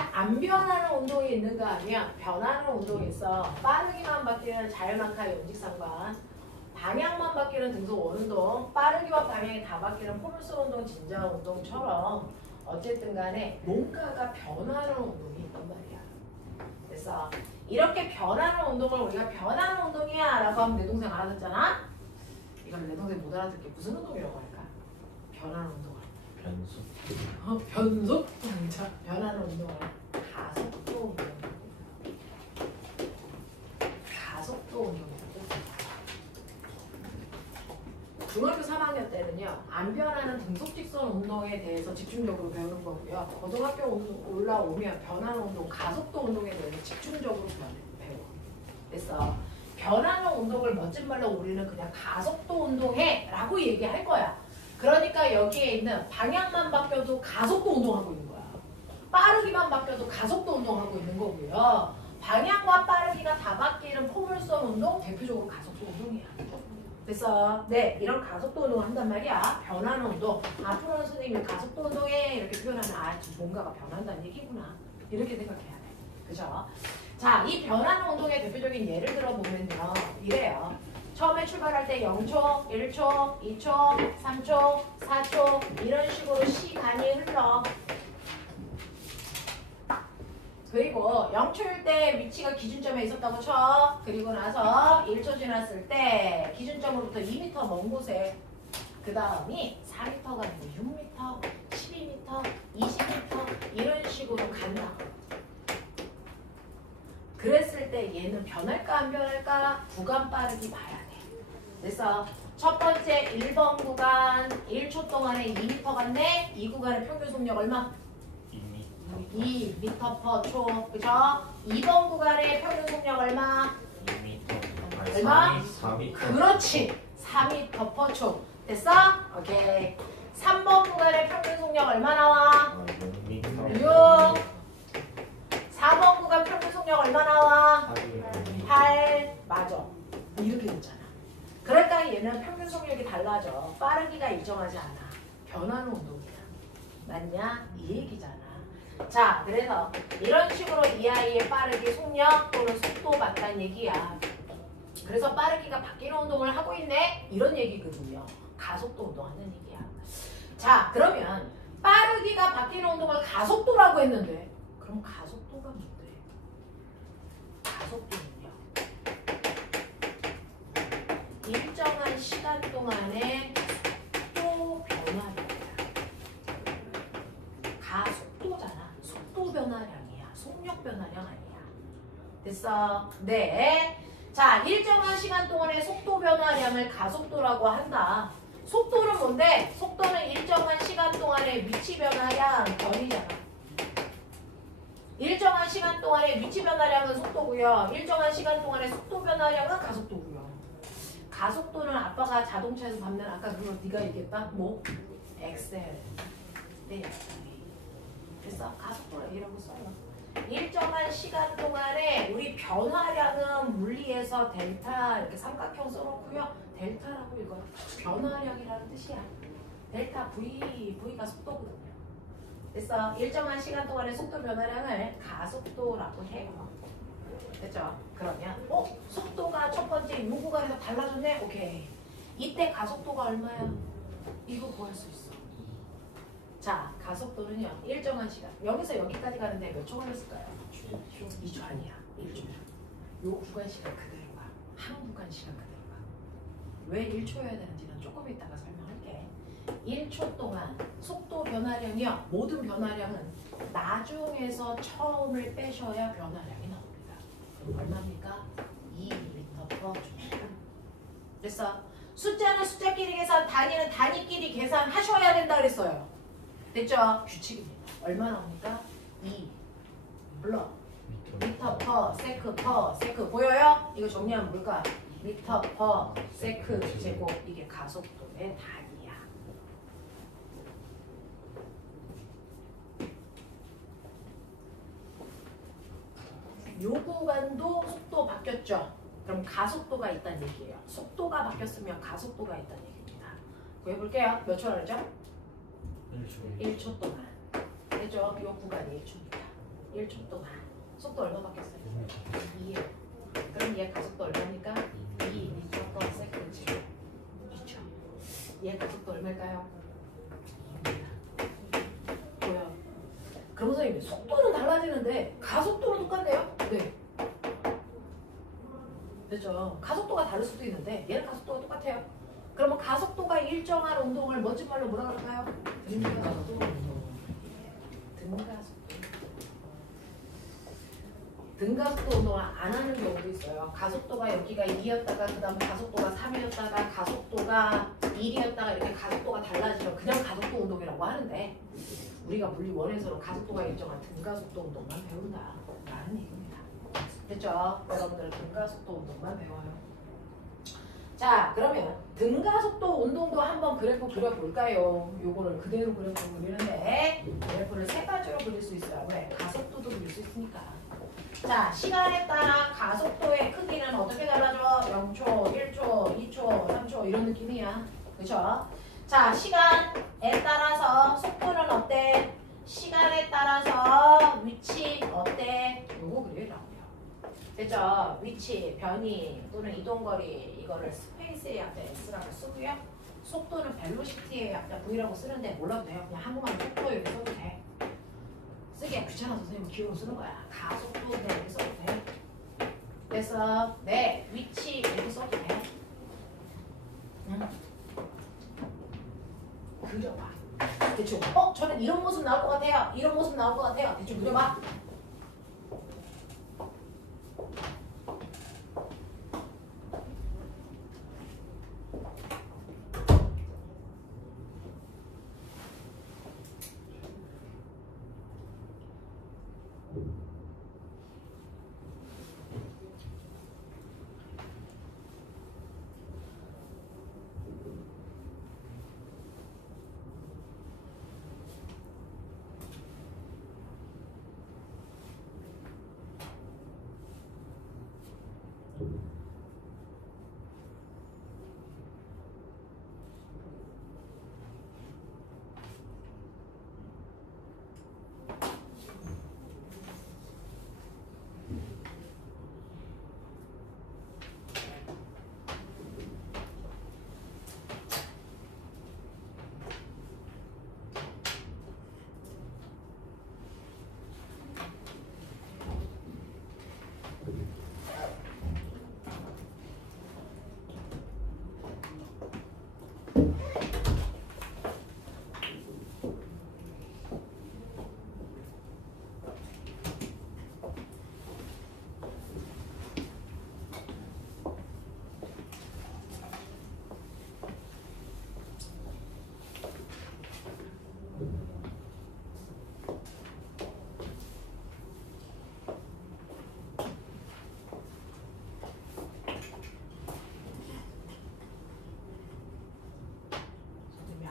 안 변하는 운동이 있는가 하면 변하는 운동이 있어. 빠르기만 바뀌는 자율낙하 연직상관, 방향만 바뀌는 등속 원운동, 빠르기와 방향이 다 바뀌는 포물선 운동, 진자 운동처럼 어쨌든 간에 뭔가가 변하는 운동이 있단 말이야. 그래서 이렇게 변하는 운동을 우리가 변하는 운동이야 라고 하면 내 동생 알아듣잖아? 이걸 내 동생 못 알아듣게 무슨 운동이라고 할까? 변하는 운동을. 변속. 변속? 자, 변하는 운동을 가속도 운동. 가속도 운동이라고. 중학교 3학년 때는요, 안 변하는 등속직선 운동에 대해서 집중적으로 배우는 거고요. 고등학교 올라오면 변하는 운동, 가속도 운동에 대해서 집중적으로 배워. 그래서 변하는 운동을 멋진 말로 우리는 그냥 가속도 운동해 라고 얘기할 거야. 그러니까 여기에 있는 방향만 바뀌어도 가속도 운동하고 있는 거야. 빠르기만 바뀌어도 가속도 운동하고 있는 거고요. 방향과 빠르기가 다 바뀌는 포물선 운동, 대표적으로 가속도 운동이야. 그래서 네, 이런 가속도 운동을 한단 말이야. 변하는 운동. 앞으로는 선생님이 가속도 운동에 이렇게 표현하면 아, 지금 뭔가가 변한다는 얘기구나. 이렇게 생각해야 돼. 그죠? 자, 이 변하는 운동의 대표적인 예를 들어보면요. 이래요. 처음에 출발할 때 0초, 1초, 2초, 3초, 4초 이런 식으로 시간이 흘러. 그리고 0초일 때 위치가 기준점에 있었다고 쳐. 그리고 나서 1초 지났을 때 기준점으로부터 2m 먼 곳에 그 다음이 4m가 아니고 6m, 12m, 20m 이런 식으로 간다. 그랬을 때 얘는 변할까 안 변할까? 구간 빠르기 봐야 돼. 그래서 첫 번째 1번 구간 1초 동안에 2m 갔네. 이 구간의 평균 속력 얼마? 2m/초. 그죠? 2번 구간의 평균 속력 얼마? 2m. 얼마? 4m. 그렇지. 4m/초. 됐어? 오케이. 3번 구간의 평균 속력 얼마 나와? 6m. 6. 4번 구간 평균 속력 얼마 나와? 8. 맞아. 이렇게 됐잖아. 그러니까 얘는 평균 속력이 달라져. 빠르기가 일정하지 않아. 변하는 운동이야. 맞냐? 이 얘기잖아. 자, 그래서 이런 식으로 이 아이의 빠르기 속력 또는 속도 맞다는 얘기야. 그래서 빠르기가 바뀌는 운동을 하고 있네? 이런 얘기거든요. 가속도 운동하는 얘기야. 자, 그러면 빠르기가 바뀌는 운동을 가속도라고 했는데 그럼 가속도가 뭔데? 가속도는요. 일정한 시간 동안에 속도 변화량이야. 가속도잖아. 속도 변화량이야. 속력 변화량 아니야. 됐어? 네. 자, 일정한 시간 동안의 속도 변화량을 가속도라고 한다. 속도는 뭔데? 속도는 일정한 시간 동안의 위치 변화량 변이잖아. 일정한 시간 동안의 위치 변화량은 속도고요. 일정한 시간 동안의 속도 변화량은 가속도고요. 가속도는 아빠가 자동차에서 밟는 아까 그거 네가 얘기했다? 뭐? 엑셀. 네. 그래서 가속도를 이라고 써요. 일정한 시간 동안에 우리 변화량은 물리에서 델타 이렇게 삼각형 써놓고요. 델타라고 읽어요. 변화량이라는 뜻이야. 델타 V, V가 속도거든요. 그래서 일정한 시간 동안의 속도 변화량을 가속도라고 해요. 됐죠? 그러면 속도가 첫 번째 요 구간에서 달라졌네? 오케이. 이때 가속도가 얼마야? 이거 구할 수 있어. 자, 가속도는요. 일정한 시간. 여기서 여기까지 가는데 몇 초 걸렸을까요? 2초 아니야. 1초. 요 구간 시간 그대로가. 한 구간 시간 그대로가. 왜 1초여야 되는지는 조금 이따가 설명할게. 1초 동안 속도 변화량이요. 모든 변화량은 나중에서 처음을 빼셔야 변화량이 나옵니다. 얼마입니까? 2m/초. 그래서 숫자는 숫자끼리 계산, 단위는 단위끼리 계산하셔야 된다 그랬어요. 됐죠? 규칙입니다. 얼마 나옵니까? 2 블럭 미터/세크 보여요? 이거 정리하면 뭘까? 미터/세크 제곱. 이게 가속도의 단위야. 요 구간도 속도 바뀌었죠? 그럼 가속도가 있다는 얘기예요. 속도가 바뀌었으면 가속도가 있다는 얘기입니다. 해볼게요. 몇 초라 그랬죠? 1초 동안. 됐죠? 요 구간이 1초입니다. 1초 동안. 속도 얼마 바뀌었어요? 2예요. 그럼 얘 가속도 얼마니까? 2m per second. 2초. 얘 가속도 얼마일까요? 뭐야? 그럼 선생님 속도는 달라지는데 가속도는 똑같네요? 네. 그렇죠. 가속도가 다를 수도 있는데 얘는 가속도가 똑같아요. 그러면 가속도가 일정한 운동을 멋진 말로 뭐라 그럴까요? 등가속도 운동. 등가속도. 등가속도 운동을 안 하는 경우도 있어요. 가속도가 여기가 2였다가 그 다음에 가속도가 3이었다가 가속도가 1이었다가 이렇게 가속도가 달라지면 그냥 가속도 운동이라고 하는데 우리가 물리 원에서는 가속도가 일정한 등가속도 운동만 배운다라는 얘기입니다. 됐죠? 여러분들은 등가속도 운동만 배워요. 자, 그러면 등가속도 운동도 한번 그래프 그려볼까요? 요거를 그대로 그래프 그리는데 그래프를 세 가지로 그릴 수 있어요. 왜? 가속도도 그릴 수 있으니까. 자, 시간에 따라 가속도의 크기는 어떻게 달라져? 0초, 1초, 2초, 3초 이런 느낌이야. 그쵸? 자, 시간에 따라서 속도는 어때? 시간에 따라서 위치 어때? 요거 그리라고요. 됐죠? 위치, 변이 또는 이동거리 이거를 스페이스의 약자 S라고 쓰고요. 속도는 벨로시티의 약자 V라고 쓰는데 몰라도 돼요. 그냥 한국말로 속도 이렇게 써도 돼. 쓰기가 귀찮아서 선생님 기호로 쓰는 거야. 가속도 그냥 이렇게 써도 돼. 그래서 네, 위치 이렇게 써도 돼. 그려봐. 대충 저는 이런 모습 나올 것 같아요. 이런 모습 나올 것 같아요. 대충 그려봐.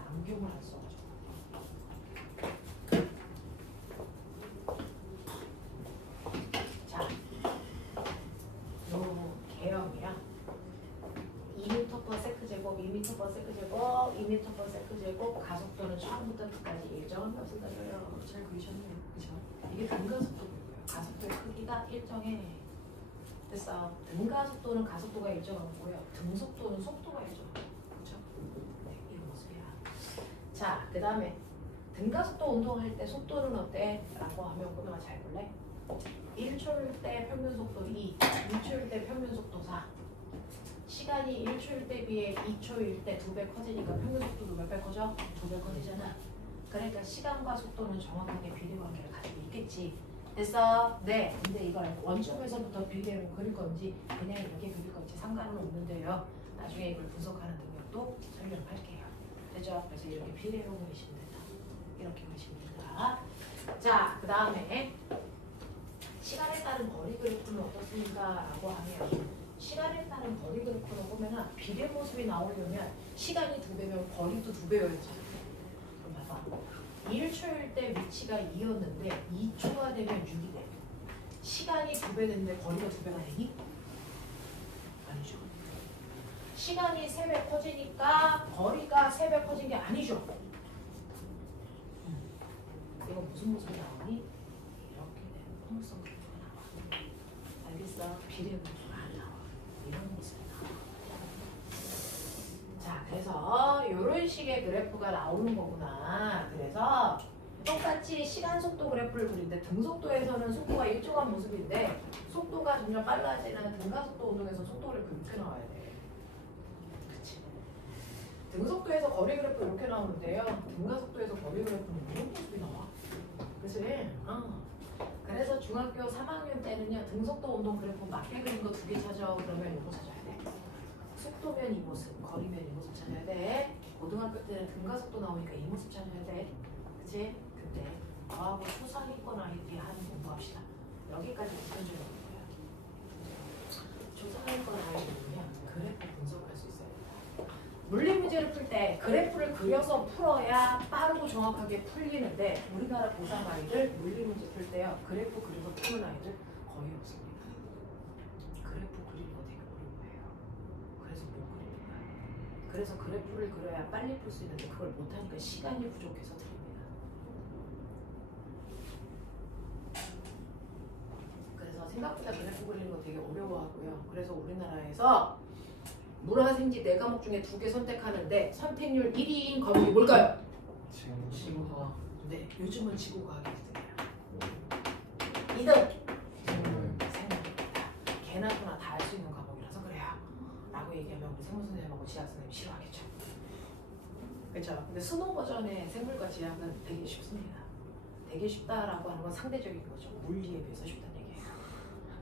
안경을 안 써가지고. 자, 요 개형이야. 2m per 세크 제곱, 2m per 세크 제곱, 2m per 세크 제곱, 가속도는 처음부터 끝까지 일정한 값을 가져요. 잘 그리셨네요. 그죠? 이게 등가속도고요. 가속도의 크기가 일정해. 됐어. 등가속도는 가속도가 일정한 거고요. 등속도는 속도가 일정한 거예요. 그죠? 네, 이런 모습이야. 자, 그 다음에 등가속도 운동할 때 속도는 어때? 라고 하면 꼬마가 잘 볼래? 1초일 때 평균속도 2, 2초일 때 평균속도 4. 시간이 1초일 때 비해 2초일 때 2배 커지니까 평균속도도 몇 배 커져? 2배 커지잖아. 그러니까 시간과 속도는 정확하게 비례관계를 가지고 있겠지. 됐어? 네. 근데 이걸 원점에서부터 비례로 그릴 건지 그냥 이렇게 그릴 건지 상관은 없는데요. 나중에 이걸 분석하는 능력도 설명할게요. 되죠? 그래서 이렇게 비례로 그리시면 된다. 이렇게 그리시면 된다. 자, 그 다음에 시간에 따른 거리 그래프는 어떻습니까? 라고 하면 시간에 따른 거리 그래프를 보면은 비례 모습이 나오려면 시간이 2배면 거리도 2배여야지. 그럼 봐봐. 1초일 때 위치가 2였는데 2초가 되면 6이 돼. 시간이 2배 됐는데 거리가 2배가 되니? 아니죠. 시간이 3배 커지니까 거리가 3배 커진 게 아니죠. 이거 무슨 모습이 나오니? 이렇게 되는 식의 그래프가 나오는 거구나. 그래서 똑같이 시간 속도 그래프를 그리는데 등속도에서는 속도가 일정한 모습인데 속도가 점점 빨라지는 등가속도 운동에서 속도를 그렇게 나와야 돼. 그치? 등속도에서 거리 그래프 이렇게 나오는데요. 등가속도에서 거리 그래프는 이런 모습이 나와. 그치? 그래서 중학교 3학년 때는요. 등속도 운동 그래프 맞게 그린 거 2개 찾아. 그러면 이거 찾아야 돼. 속도면 이 모습, 거리면 이 모습 찾아야 돼. 고등학교 때는 등가속도 나오니까 이 모습 찾아야 돼. 그치? 근데 저하고 초상위권 아이들이 하는 공부합시다. 여기까지 기본적으로 거야. 초상위권 아이들은요. 그래프 분석할 수 있어야 된다. 물리 문제를 풀 때 그래프를 그려서 풀어야 빠르고 정확하게 풀리는데 우리나라 고3 아이들 물리 문제 풀 때요. 그래프 그려서 푸는 아이들 거의 없습니다. 그래프 그리는 거 되게 어려운 거예요. 그래서 못 그리는 거야. 그래서 그래프를 그려야 빨리 풀 수 있는데 그걸 못하니까 시간이 부족해서 틀립니다. 그래서 생각보다 그래프 그리는 거 되게 어려워하고요. 그래서 우리나라에서 물화생지 4과목 중에 2개 선택하는데 선택률 1위인 과목이 뭘까요? 지구과학. 네, 요즘은 지구과학이 1등이에요. 2등! 생물입니다. 개나 소나 다 알 수 있는 과목이라서 그래요. 라고 얘기하면 우리 생물 선생님하고 지학 선생님 싫어하겠죠. 그렇죠? 근데 수능 버전의 생물과 지학은 되게 쉽습니다. 되게 쉽다라고 하는 건 상대적인 거죠. 물리에 비해서 쉽다는 얘기예요.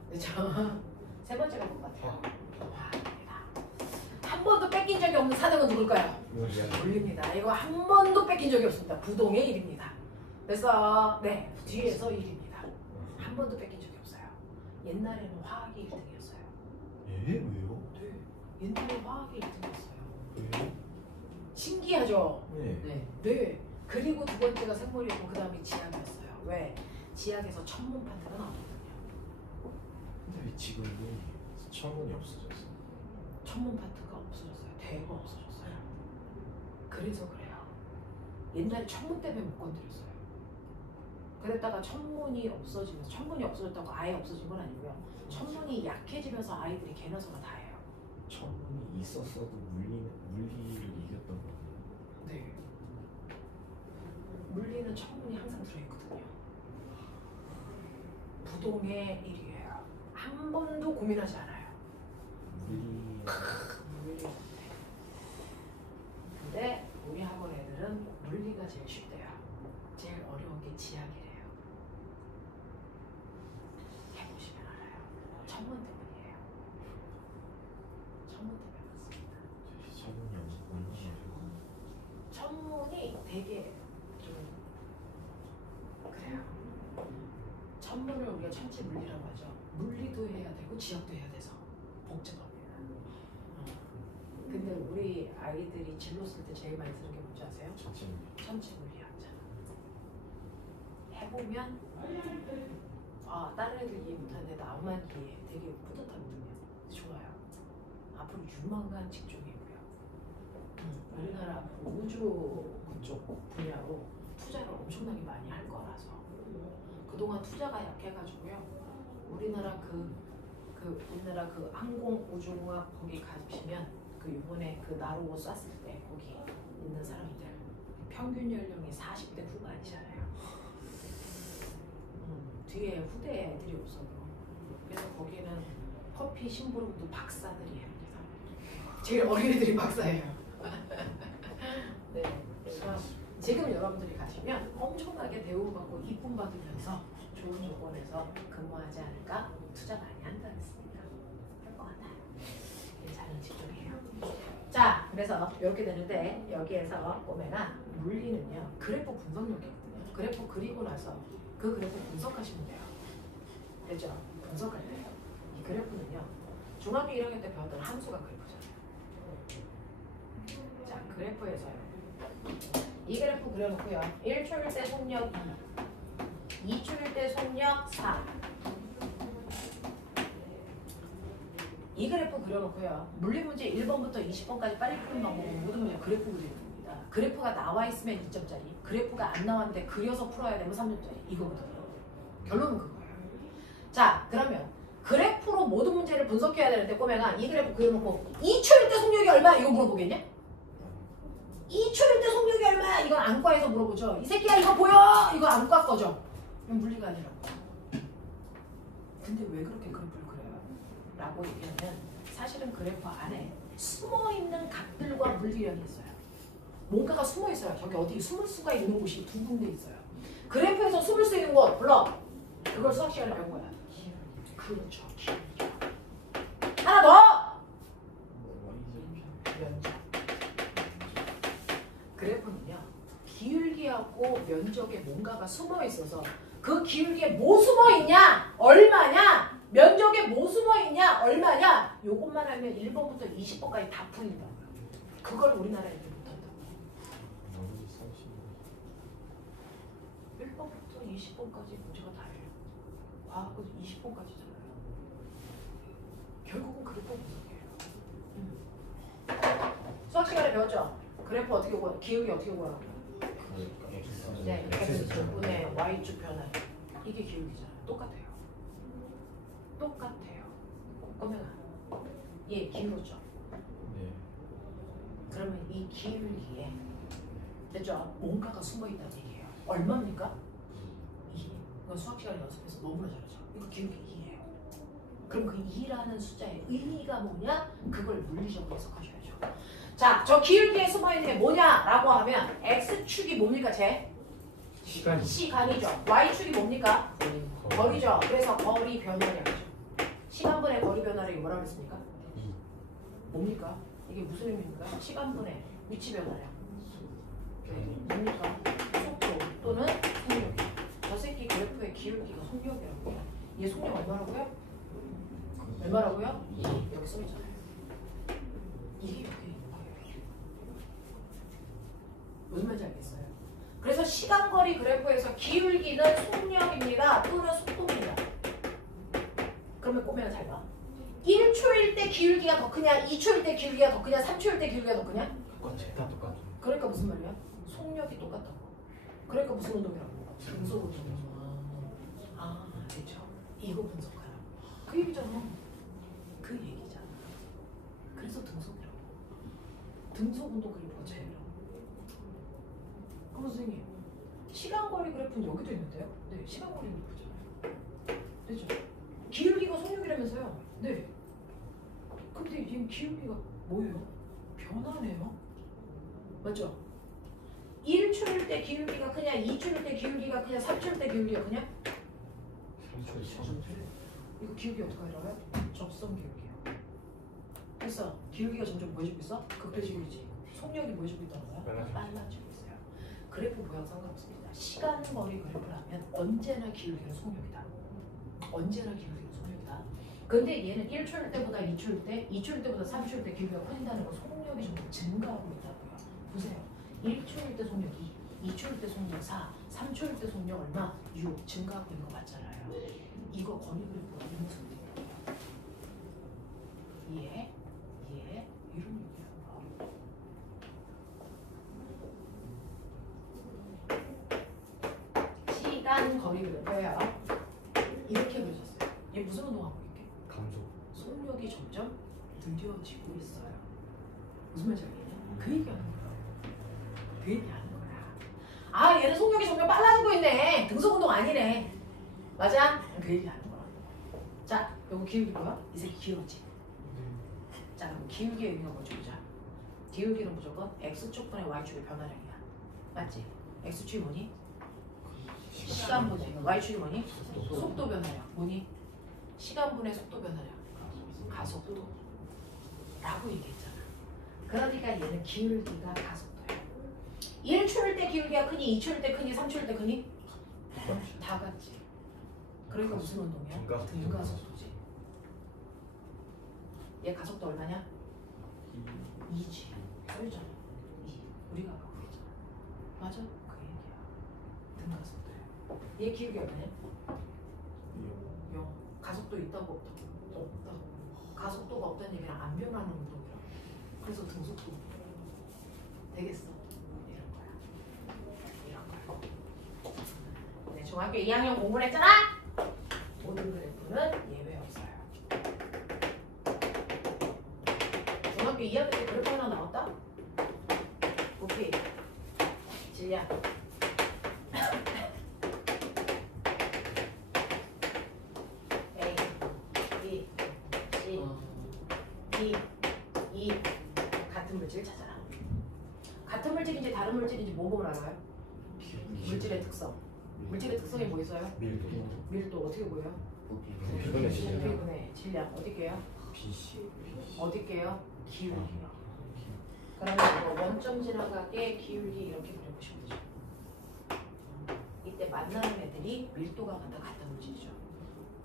그렇죠? 세 번째가 뭐 같아요? 한 번도 뺏긴 적이 없는 4등은 누굴까요? 물리입니다. 이거 한 번도 뺏긴 적이 없습니다. 부동의 1입니다. 그래서 네 뒤에서 1입니다. 한 번도 뺏긴 적이 없어요. 옛날에는 화학이 1등이었어요. 예? 왜요? 네. 옛날에 화학이 1등이었어요. 왜요? 신기하죠? 네. 네. 그리고 두 번째가 생물이고 그 다음에 지학이었어요. 왜? 지학에서 천문 파트가 나오거든요. 근데 왜 지금은 천문이 없어졌어? 천문 파트가 없어졌어요. 대가 없어졌어요. 그래서 그래요. 옛날에 천문 때문에 못 건드렸어요. 그랬다가 천문이 없어지면서 천문이 없어졌다고 아예 없어진 건 아니고요. 천문이 약해지면서 아이들이 개나 소나 다 해요. 천문이 있었어도 물리를 이겼던 거예요. 네. 물리는 천문이 항상 들어있거든요. 부동의 1위예요. 한 번도 고민하지 않아요. 물리 근데 우리 학원 애들은 물리가 제일 쉽대요. 제일 어려운 게 지학이래요. 해보시면 알아요. 천문 때문이에요. 천문 때문에 맞습니다. 천문이 없어가지고 천문이 되게 좀 그래요. 천문을 우리가 천체물리라고 하죠. 물리도 해야 되고 지학도 해야 돼서 복잡합니다. 근데 우리 아이들이 진로 쓸 때 제일 많이 쓰는 게 뭔지 아세요? 천체물리학자. 해보면 다른 애들 이해 못하는데 나만 이해해. 되게 뿌듯하거든요. 좋아요. 앞으로 유망한 직종이고요. 우리나라 앞으로 우주 그쪽 분야로 투자를 엄청나게 많이 할 거라서 그동안 투자가 약해가지고요. 우리나라 우리나라 그 항공우주공학 거기 가시면 그 이번에 그 나로호 쐈을 때 거기 있는 사람들 평균 연령이 40대 후반이잖아요. 뒤에 후대 애들이 없어요. 그래서 거기는 커피 심부름도 박사들이 합니다. 제일 어린 애들이 박사예요. 네. 그래서 지금 여러분들이 가시면 엄청나게 대우받고 이쁨 받으면서 좋은 조건에서 근무하지 않을까? 투자 많이 한다 했으니까 그럴 것 같아요. 괜찮은 직종이에요. 자, 그래서 이렇게 되는데 여기에서 보면은 물리는요 그래프 분석력이거든요. 그래프 그리고 나서 그 그래프 분석하시면 돼요. 그렇죠? 분석할 때요. 이 그래프는요 중학교 1학년 때 배웠던 함수가 그래프잖아요. 자, 그래프에서요 이 그래프 그려놓고요 1초일 때 속력 2, 2초일 때 속력 4. 이 그래프 그려놓고요. 물리문제 1번부터 20번까지 빨리 푸는 방법은 모든 문제 그래프 그리는 겁니다. 그래프가 나와 있으면 2점짜리, 그래프가 안 나왔는데 그려서 풀어야 되면 3점짜리. 이거거든요. 결론은 그거예요. 자, 그러면 그래프로 모든 문제를 분석해야 되는데 꼬맹아 이 그래프 그려놓고 2초일 때 속력이 얼마? 이거 물어보겠냐? 2초일 때 속력이 얼마야? 이건 안과에서 물어보죠. 이 새끼야 이거 보여? 이거 안과 거죠. 이건 물리가 아니라고. 근데 왜 그렇게 그래프를 그려요? 라고 얘기하면 사실은 그래프 안에 숨어있는 값들과 물리량이 있어요. 뭔가가 숨어있어요. 저기 어디 숨을 수가 있는 곳이 두 군데 있어요. 그래프에서 숨을 수 있는 곳 불러. 그걸 수학 시간에 배운 거야. 그렇죠. 하나 더! 면적. 그래프는요. 기울기하고 면적에 뭔가가 숨어있어서 그 기울기에 뭐 숨어있냐? 얼마냐? 면적에 뭐 숨어있냐? 얼마냐? 요것만 하면 1번부터 20번까지 다 풀린다고요. 그걸 우리나라 애들 못한다고. 1번부터 20번까지 문제가 다예요. 과학은 20번까지잖아요. 결국은 그래프 분석이에요. 수학 시간에 배웠죠? 그래프 어떻게 구하? 기울기 어떻게 구하라고? 네, x 제분의 y축 변화. 이게 기울기잖아요. 똑같아요. 똑같아요. 그러면 얘 기울었죠? 네. 그러면 이 기울기에 됐죠? 뭔가가 숨어있다는 얘기예요. 얼마입니까? 2. 이건 수학 시간에 연습해서 너무나 잘하죠. 이거 기울기 2예요. 그럼 그 2라는 숫자의 의미가 뭐냐? 그걸 물리적으로 해석하셔야죠. 자, 저 기울기에 숨어있는 게 뭐냐라고 하면 x축이 뭡니까? 시간이죠. y축이 뭡니까? 거리죠. 그래서 거리 변화량이죠. 시간분의 거리 변화량이 뭐라고 했습니까? 뭡니까? 이게 무슨 의미입니까? 시간분의 위치 변화량. 뭡니까? 속도 또는 속력. 저 새끼 그래프의 기울기가 속력이라고 해요. 얘 속력 얼마라고요? 얼마라고요? 여기 써있잖아요. 이게 여기 있는 거예요. 무슨 말인지 알겠어요? 그래서 시간거리 그래프에서 기울기는 속력입니다. 또는 속도입니다. 그러면 꼬매가 잘 봐. 1초일 때 기울기가 더 크냐? 2초일 때 기울기가 더 크냐? 3초일 때 기울기가 더 크냐? 다 똑같아. 그러니까 무슨 말이야? 속력이 똑같다고. 그러니까 무슨 운동이라고? 등속 운동. 아, 그렇죠. 이거 분석하라고. 그 얘기잖아. 그 얘기잖아. 그래서 등속이라고. 등속 운동 그래프가 제일이라고. 그럼 선생님, 시간거리 그래프는 여기도 있는데요? 네, 시간거리 그래프잖아요. 되죠? 기울기가 속력이라면서요? 네. 근데 지금 기울기가 뭐예요? 변화네요. 맞죠? 1초일 때 기울기가 크냐? 2초일 때 기울기가 크냐? 3초일 때 기울기가 크냐? 3초. 이거 기울기 어떻게 알아요? 접선 기울기요. 됐어. 기울기가 점점 뭐해지고 있어? 급해지고 있지. 속력이 뭐해지고 있다는 거야? 빨라지고 있어요. 그래프 모양 상관없습니다. 시간거리 그래프를 하면 언제나 기울기는 속력이다. 언제나 기울기는 속력이다. 근데 얘는 1초일 때보다 2초일 때, 2초일 때보다 3초일 때 기울기가 커진다는 건 속력이 점점 증가하고 있다고요. 보세요. 1초일 때 속력 2, 2초일 때 속력 4, 3초일 때 속력 얼마? 6 증가하고 있는 거 맞잖아요. 이거 거리 그래프가 이런 소리예요. 이해? 이해? 이런 얘기야. 시간 거리 그래프예요. 이렇게 그려졌어요. 얘 무슨 운동하고 있게? 감소. 속력이 점점 느려지고 있어요. 무슨 말인지 알겠냐? 그 얘기하는 거야. 그 얘기하는 거야. 아, 얘는 속력이 점점 빨라지고 있네. 등속운동 아니네. 맞아? 그 얘기하는 거야. 자, 요거 기울기고요. 이 새끼 기울었지? 자, 그럼 기울기의 의미가 뭐지? 보자. 기울기는 무조건 x축분의 y축의 변화량이야. 맞지? x축이 뭐니? 시간분의 y축이 뭐니? 속도 변화량. 뭐니? 시간분의 속도 변화량. 가속도. 라고 얘기했잖아. 그러니까 얘는 기울기가 가속도예요. 1초일 때 기울기가 크니? 2초일 때 크니? 3초일 때 크니? 다 같지. 그러니까 무슨 운동이야? 등가속도지. 얘 가속도 얼마냐? 2지. 써있잖아. 2. 우리가 아까 그랬잖아. 맞아? 그 얘기야. 등가속도야. 얘 기울기 얼마냐? 0. 가속도 있다고 없다고? 없다고. 가속도가 없다는 얘기는 안 변하는 운동이라고. 그래서 등속도 되겠어. 이런 거야. 이런 거야. 네, 중학교 2학년 공부를 했잖아? 모든 그래프는 예외 없어요. 중학교 2학년 때 그래프 하나 나왔다? 오케이. 질량. A, B, C, D, E. 같은 물질 찾아라. 같은 물질인지 다른 물질인지 뭐 보면 알아요? 물질의 특성. 물질의 특성이 뭐 있어요? 밀도. 밀도 어떻게 보여요? 부피분의 질량. 부피분의 질량. 어디게요? BC. 어디게요? 기울기요. 그러면 이거 원점 지나가게 기울기 이렇게 그려보시면 되죠. 이때 만나는 애들이 밀도가 같은 물질이죠.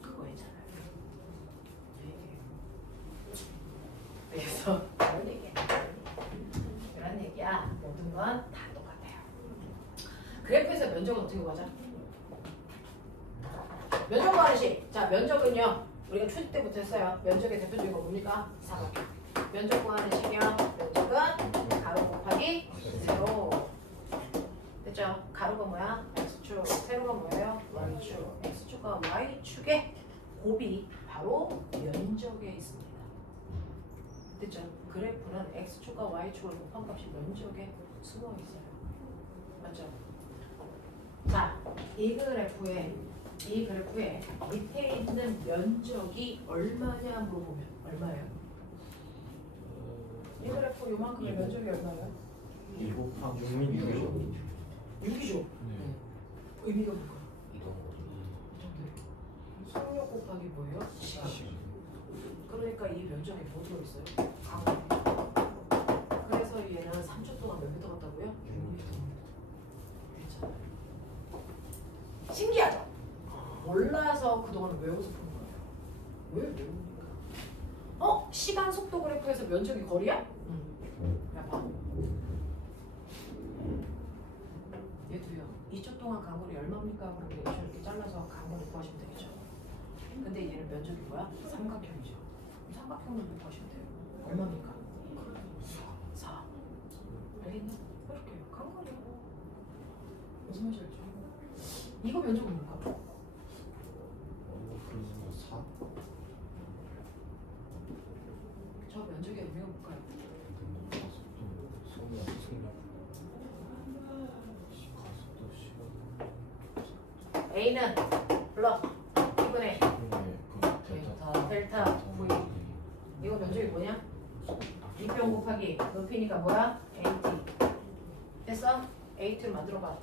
그거 있잖아요. 그래서 이런 얘기야. 이런 얘기야. 모든 건 다 똑같아요. 그래프에서 면적은 어떻게 구하자? 면적 구하는 식. 자, 면적은요. 우리가 초기 때부터 했어요. 면적의 대표적인 거 뭡니까? 사각형. 면적 구하는 식이요. 면적은 가로 곱하기 세로. 됐죠? 가로가 뭐야? x축. 세로가 뭐예요? y축. x축과 y축의 곱이 바로 면적에 있습니다. 됐죠? 그래프는 x축과 y축을 곱한 값이 면적에 숨어 있어요. 맞죠? 자, 이 그래프에 밑에 있는 면적이 얼마냐 물어보면 얼마예요? 이 그래프 요만큼의 면적이 얼마예요? 2 곱하기 6이죠. 6이죠? 네. 의미가 뭘까요? 이동. 16 곱하기 뭐예요? 시간. 그러니까 이 면적에 뭐 들어있어요? 강. 그래서 얘는 3초 동안 몇 미터 갔다고요? 6미터. 괜찮아요. 신기하죠? 몰라서 그동안 외워서 푸는 거예요. 왜 외웁니까? 시간 속도 그래프에서 면적이 거리야? 응. 야 봐. 얘도요. 2초 동안 간거리 얼마입니까? 그럼 이렇게 잘라서 간거리 구하시면 되겠죠. 근데 얘는 면적이 뭐야? 삼각형이죠. 삼각형을 구하시면 돼요. 얼마입니까? 4. 알겠냐? 이렇게 간거리야. 무슨 말인지 알죠? 이거 면적은 뭘까? 그러면 4? 저 면적의 의미가 뭘까요? 속력. A는 플러스 B분의 델타. 델타 V. 이거 면적이 뭐냐? B평 곱하기 높이니까 뭐야? AT. 됐어? AT를 만들어봐.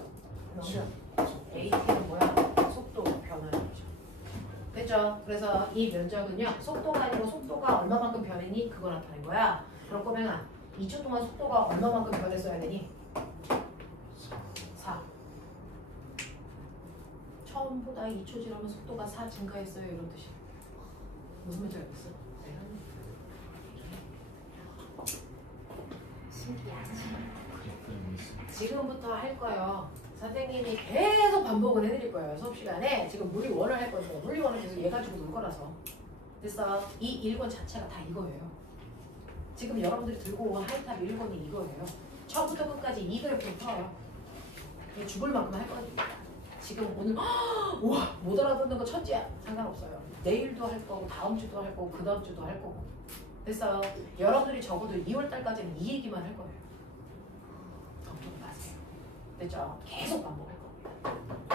AT는 뭐야? 속도 변화는 거죠. 됐죠? 그래서 이 면적은요. 속도가 아니고 속도가 얼마만큼 변했니? 그거 나타낸 거야. 그럴 거면 2초 동안 속도가 얼마만큼 변했어야 되니? 4. 처음보다 2초 지나면 속도가 4 증가했어요. 이런 뜻이에요. 무슨 말인지 알겠어? 신기하지? 지금부터 할 거예요. 선생님이 계속 반복을 해드릴 거예요. 수업 시간에 지금 물리 1을 할 건데 물리 1은 계속 얘 가지고 놀 거라서. 그래서 이 1권 자체가 다 이거예요. 지금 여러분들이 들고 온 하이탑 1권이 이거예요. 처음부터 끝까지 이 그래프를 풀어요. 죽을 만큼 할 거니까. 지금 오늘 우와 못 알아듣는 거 천지야. 상관없어요. 내일도 할 거고 다음 주도 할 거고 그 다음 주도 할 거고. 그래서 여러분들이 적어도 2월 달까지는 이 얘기만 할 거예요. 걱정 마세요. 됐죠? 계속 반복할 겁니다.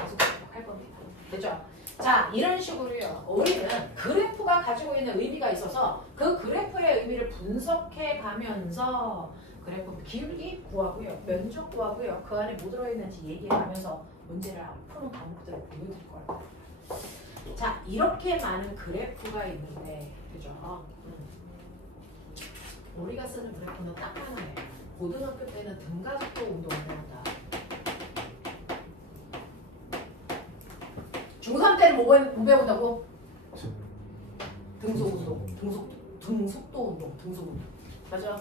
계속 반복할 겁니다. 됐죠? 자, 이런 식으로요. 우리는 그래프가 가지고 있는 의미가 있어서 그 그래프의 의미를 분석해 가면서 그래프 기울기 구하고요. 면적 구하고요. 그 안에 뭐 들어있는지 얘기해 가면서 문제를 푸는 과목들을 보여드릴 거예요. 자, 이렇게 많은 그래프가 있는데 그죠? 우리가 쓰는 그래프는 딱 하나예요. 고등학교 때는 등가속도 운동을 배운다. 중3 때는 뭐 배운다고? 등속 운동, 등속도 운동, 등속 운동. 맞아?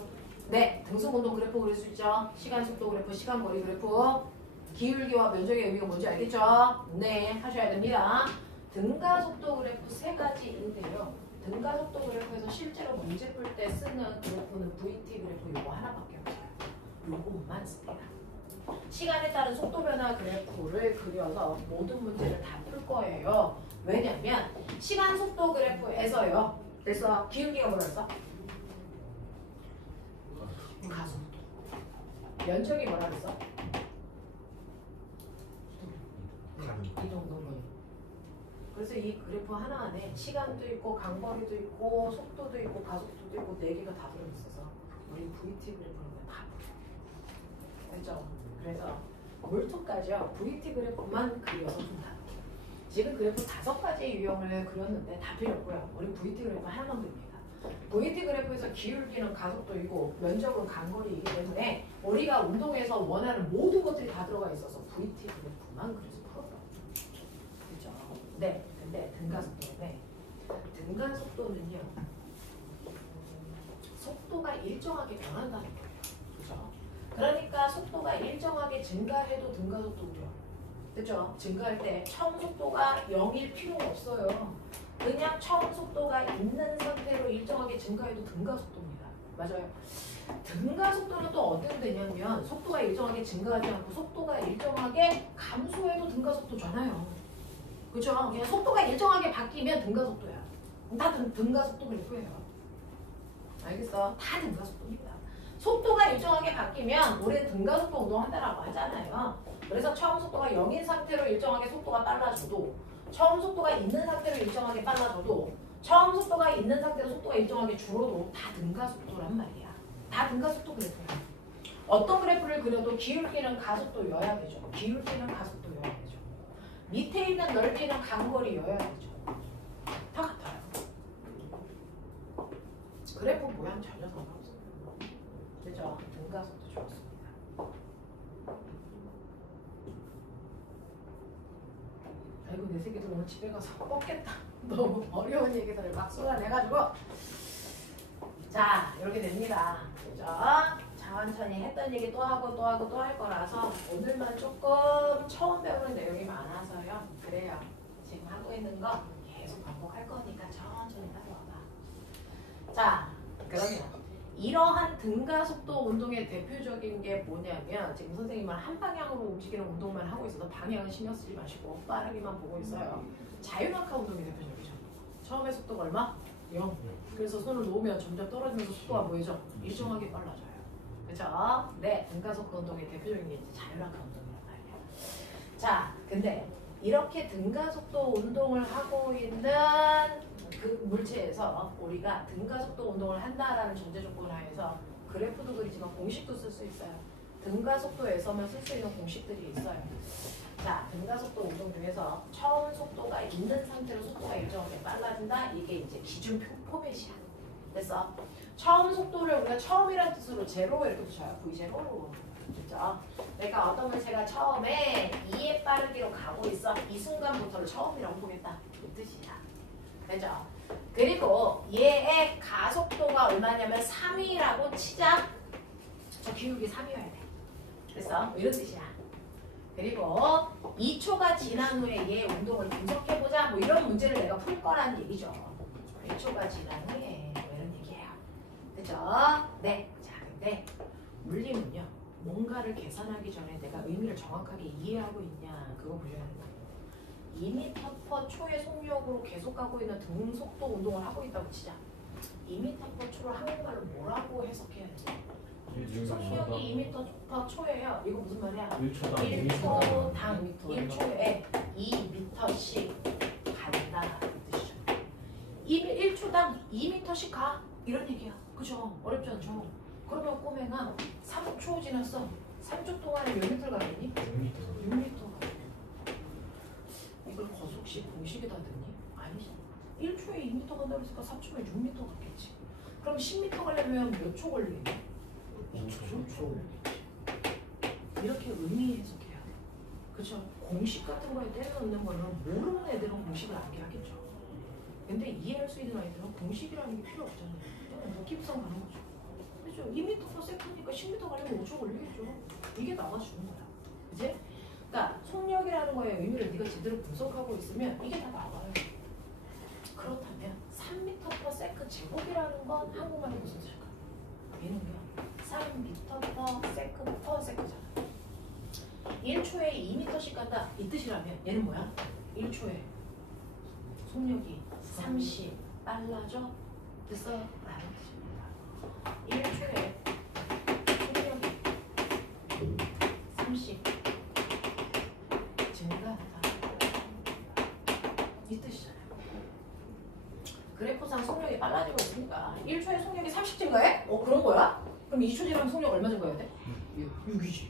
네, 등속 운동 그래프 그릴 수 있죠? 시간 속도 그래프, 시간 거리 그래프, 기울기와 면적의 의미가 뭔지 알겠죠? 네, 하셔야 됩니다. 등가속도 그래프 3가지인데요. 등가속도 그래프에서 실제로 문제 풀 때 쓰는 그래프는 VT 그래프 요거 하나밖에 없어요. 요것만 씁니다. 시간에 따른 속도 변화 그래프를 그려서 모든 문제를 다 풀 거예요. 왜냐면 시간 속도 그래프에서요. 그래서 기울기가 뭐라 했어? 가속도. 면적이 뭐라 그랬어? 이 정도는. 그래서 이 그래프 하나 안에 시간도 있고 강거리도 있고 속도도 있고 가속도도 있고 4개가 다 들어있어서 우리 VT 그래프는 다 그렇죠? 그래서 몰투까지요. VT 그래프만 그려서 준다. 지금 그래프 5가지 유형을 그렸는데 다 필요 없고요. 우리 VT 그래프 하나만 그립니다. VT 그래프에서 기울기는 가속도이고 면적은 간거리이기 때문에 우리가 운동에서 원하는 모든 것들이 다 들어가 있어서 VT 그래프만 그려서 풀었다. 그렇죠? 네. 근데 등가속도인데 등가속도는요. 속도가 일정하게 변한다는 거예요. 그렇죠? 그러니까 속도가 일정하게 증가해도 등가속도고요. 그렇죠? 증가할 때 처음 속도가 0일 필요가 없어요. 그냥 처음 속도가 있는 상태로 일정하게 증가해도 등가속도입니다. 맞아요. 등가속도는 또 어떻게 되냐면 속도가 일정하게 증가하지 않고 속도가 일정하게 감소해도 등가속도잖아요. 그렇죠? 그냥 속도가 일정하게 바뀌면 등가속도야. 다 등가속도 그래프예요. 알겠어? 다 등가속도입니다. 속도가 일정하게 바뀌면 우리는 등가속도 운동한다라고 하잖아요. 그래서 처음 속도가 0인 상태로 일정하게 속도가 빨라져도 처음 속도가 있는 상태로 일정하게 빨라져도 처음 속도가 있는 상태로 속도가 일정하게 줄어도 다 등가속도란 말이야. 다 등가속도 그래프야. 어떤 그래프를 그려도 기울기는 가속도여야 되죠. 기울기는 가속도여야 되죠. 밑에 있는 넓이는 간거리여야 되죠. 다 같아요. 그래프 모양 전혀 상관없어요. 그죠? 등가속도 좋습니다. 아이고 내 새끼들 오늘 집에 가서 뻗겠다. 너무 어려운 얘기들을 막 쏟아내가지고 자 이렇게 됩니다. 그죠? 천천히 했던 얘기 또 하고 또 하고 또 할 거라서 오늘만 조금 처음 배우는 내용이 많아서요. 그래요. 지금 하고 있는 거 계속 반복할 거니까 천천히 따라와봐. 자 그러면 이러한 등가속도 운동의 대표적인 게 뭐냐면 지금 선생님은 한 방향으로 움직이는 운동만 하고 있어서 방향은 신경 쓰지 마시고 빠르게만 보고 있어요. 자유낙하 운동이 대표적이죠. 처음에 속도가 얼마? 0. 그래서 손을 놓으면 점점 떨어지면서 속도가 보이죠? 일정하게 빨라져요. 그렇죠? 네, 등가속도 운동의 대표적인 게 이제 자유낙하 운동이란 말이에요. 자, 근데 이렇게 등가속도 운동을 하고 있는 그 물체에서 우리가 등가속도 운동을 한다라는 전제 조건 하에서 그래프도 그리지만 공식도 쓸 수 있어요. 등가속도에서만 쓸 수 있는 공식들이 있어요. 자, 등가속도 운동 중에서 처음 속도가 있는 상태로 속도가 일정하게 빨라진다. 이게 이제 기준 포맷이야. 그래서 처음 속도를 우리가 처음이라는 뜻으로 제로 이렇게 붙여요. V0로. 그렇죠? 그러니까 어떤 물체가 처음에 2의 빠르기로 가고 있어. 이 순간부터를 처음이라고 보겠다. 그 뜻이야. 그죠? 그리고 얘의 가속도가 얼마냐면 3이라고 치자. 저 기울기 3이어야 돼. 그래서 뭐 이런 뜻이야. 그리고 2초가 지난 후에 얘 운동을 분석해보자. 뭐 이런 문제를 내가 풀 거라는 얘기죠. 1초가 지난 후에 뭐 이런 얘기예요. 그죠? 네. 자, 근데 물리는요. 뭔가를 계산하기 전에 내가 의미를 정확하게 이해하고 있냐. 그거 보셔야 된다. 2m/초의 속력으로 계속 가고 있는 등속도 운동을 하고 있다고 치자. 2m/초를 한국말로 뭐라고 해석해야 되지? 속력이 2m/초예요. 이거 무슨 말이야? 1초당 1초에 2m씩 간다. 이 뜻이죠. 1초당 2m씩 가. 이런 얘기야. 그죠? 어렵지 않죠? 그러면 꼬맹아 3초 지났어. 3초 동안에 몇 미터를 가겠니? 6m. 이걸 거속시 공식에다 넣니? 아니지. 1초에 2m 간다고 했으니까 3초에 6m 갔겠지. 그럼 10m 가려면 몇 초 걸리겠니? 5초 걸리겠지. 이렇게 의미 해석해야 돼. 그쵸? 공식 같은 거에 때려넣는 거는 모르는 애들은 공식을 알게 하겠죠. 근데 이해할 수 있는 아이들은 공식이라는 게 필요 없잖아요. 그냥 느낌상 가는 거죠. 그죠? 2m/s니까 10m 가려면 5초 걸리겠죠. 이게 나와주는 거야. 그치? 그러니까 속력이라는 거의 의미를 네가 제대로 분석하고 있으면 이게 다 나와요. 그렇다면 3m/s 제곱이라는 건 한국말로 무슨 뜻일까? 얘는요 3m/s/s잖아. 1초에 2m씩 간다 이 뜻이라면 얘는 뭐야? 1초에 속력이 30 빨라져 됐어? 라는 뜻입니다. 1초에 속력이 30 증가하다. 그래프상 속력이 빨라지고 있으니까 1초에 속력이 30 증가해? 그런 거야? 그럼 2초 지나면 속력 얼마 증가해야 돼? 6이지.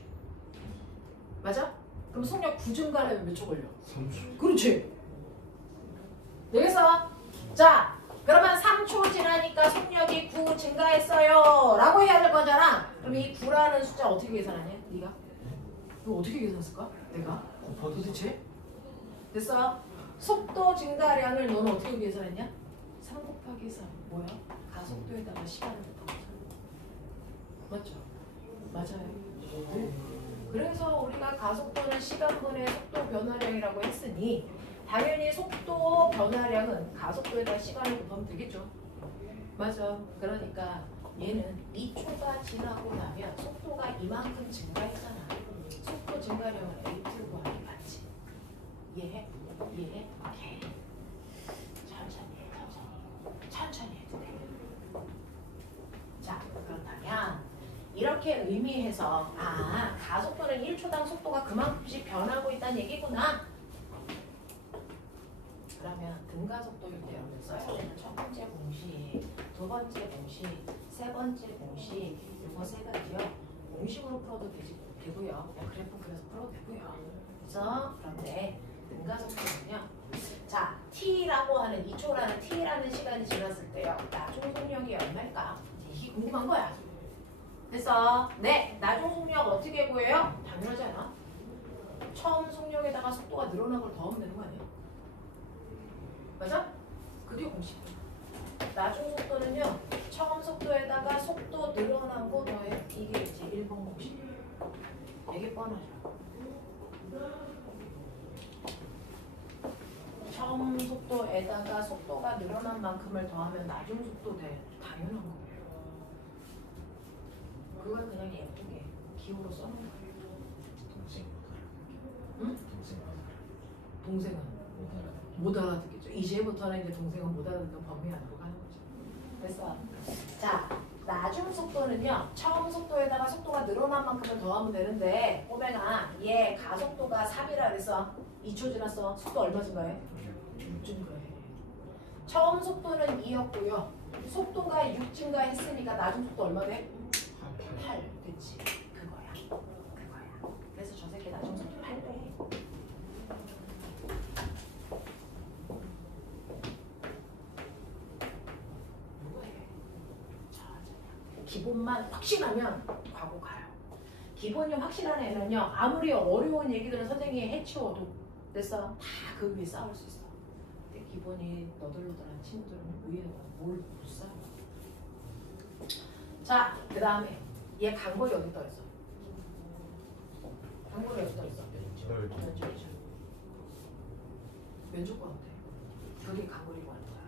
맞아? 그럼 속력 9 증가하려면 몇 초 걸려? 3초. 그렇지. 되겠어? 자, 그러면 3초 지나니까 속력이 9 증가했어요 라고 해야 될 거잖아. 그럼 이 9라는 숫자 어떻게 계산하냐? 네가? 이거 어떻게 계산했을까? 내가? 도대체? 됐어? 속도 증가량을 너는 어떻게 계산했냐? 3 곱하기 3 뭐야? 가속도에다가 시간을 곱하기 3 맞죠? 맞아요. 네. 그래서 우리가 가속도는 시간분의 속도 변화량이라고 했으니 당연히 속도 변화량은 가속도에다 시간을 곱하면 되겠죠. 맞아. 그러니까 얘는 2초가 지나고 나면 속도가 이만큼 증가했잖아. 속도 증가량은 A2 구하기 맞지? 이해해? 이해해? 오케이. 천천히 해도 돼. 자, 그렇다면 이렇게 의미해서 가속도는 1초당 속도가 그만큼씩 변하고 있다는 얘기구나. 그러면 등가속도일 때 여러분 써야 되는 첫 번째 공식, 두 번째 공식, 세 번째 공식 이거 세 가지요. 공식으로 풀어도 되고요. 그래프 그래서 풀어도 되고요. 그래서 그런데 등가속도는요. 자, t라고 하는 2초라는 t라는 시간이 지났을 때요. 나중 속력이 얼마일까? 이게 궁금한 거야. 그래서 네, 나중 속력 어떻게 구해요? 당연하잖아. 처음 속력에다가 속도가 늘어난 걸 더하면 되는 거 아니야? 맞아? 그게 공식이야. 나중 속도는요. 처음 속도에다가 속도 늘어난 거 더해. 이게 이제 1번 공식이에요. 되게 뻔하죠. 처음 속도에다가 속도가 늘어난 만큼을 더하면 나중 속도 돼. 당연한 거예요. 그걸 그냥 예쁘게 기호로 써놓은 거예요. 응? 동생은 못 알아듣겠죠. 이제부터는 이제 동생은 못 알아듣는 범위 안으로 가는 거죠. 그래서 자, 나중 속도는요. 처음 속도에다가 속도가 늘어난 만큼을 더하면 되는데 꼬맹아, 얘 가속도가 3이라 그래서 2초 지났어. 속도 얼마 증가해? 6 증가해. 처음 속도는 2였고요. 속도가 6 증가했으니까 나중 속도 얼마 돼? 8. 됐지. 그거야. 그래서 저 새끼 나중 속도 8배. 기본만 확실하면 과거 가요. 기본이 확실한 애는요. 아무리 어려운 얘기들은 선생님이 해치워도 됐어. 다 그 위에 싸울 수 있어. 근데 기본이 너덜너덜한 친구들은 위에 뭘 못 싸워. 자, 그 다음에 얘 간거리 어디 떠있어? 간거리 어디 떠있어? 왼쪽이죠. 왼쪽 거 어때? 그게 간거리고 하는 거야.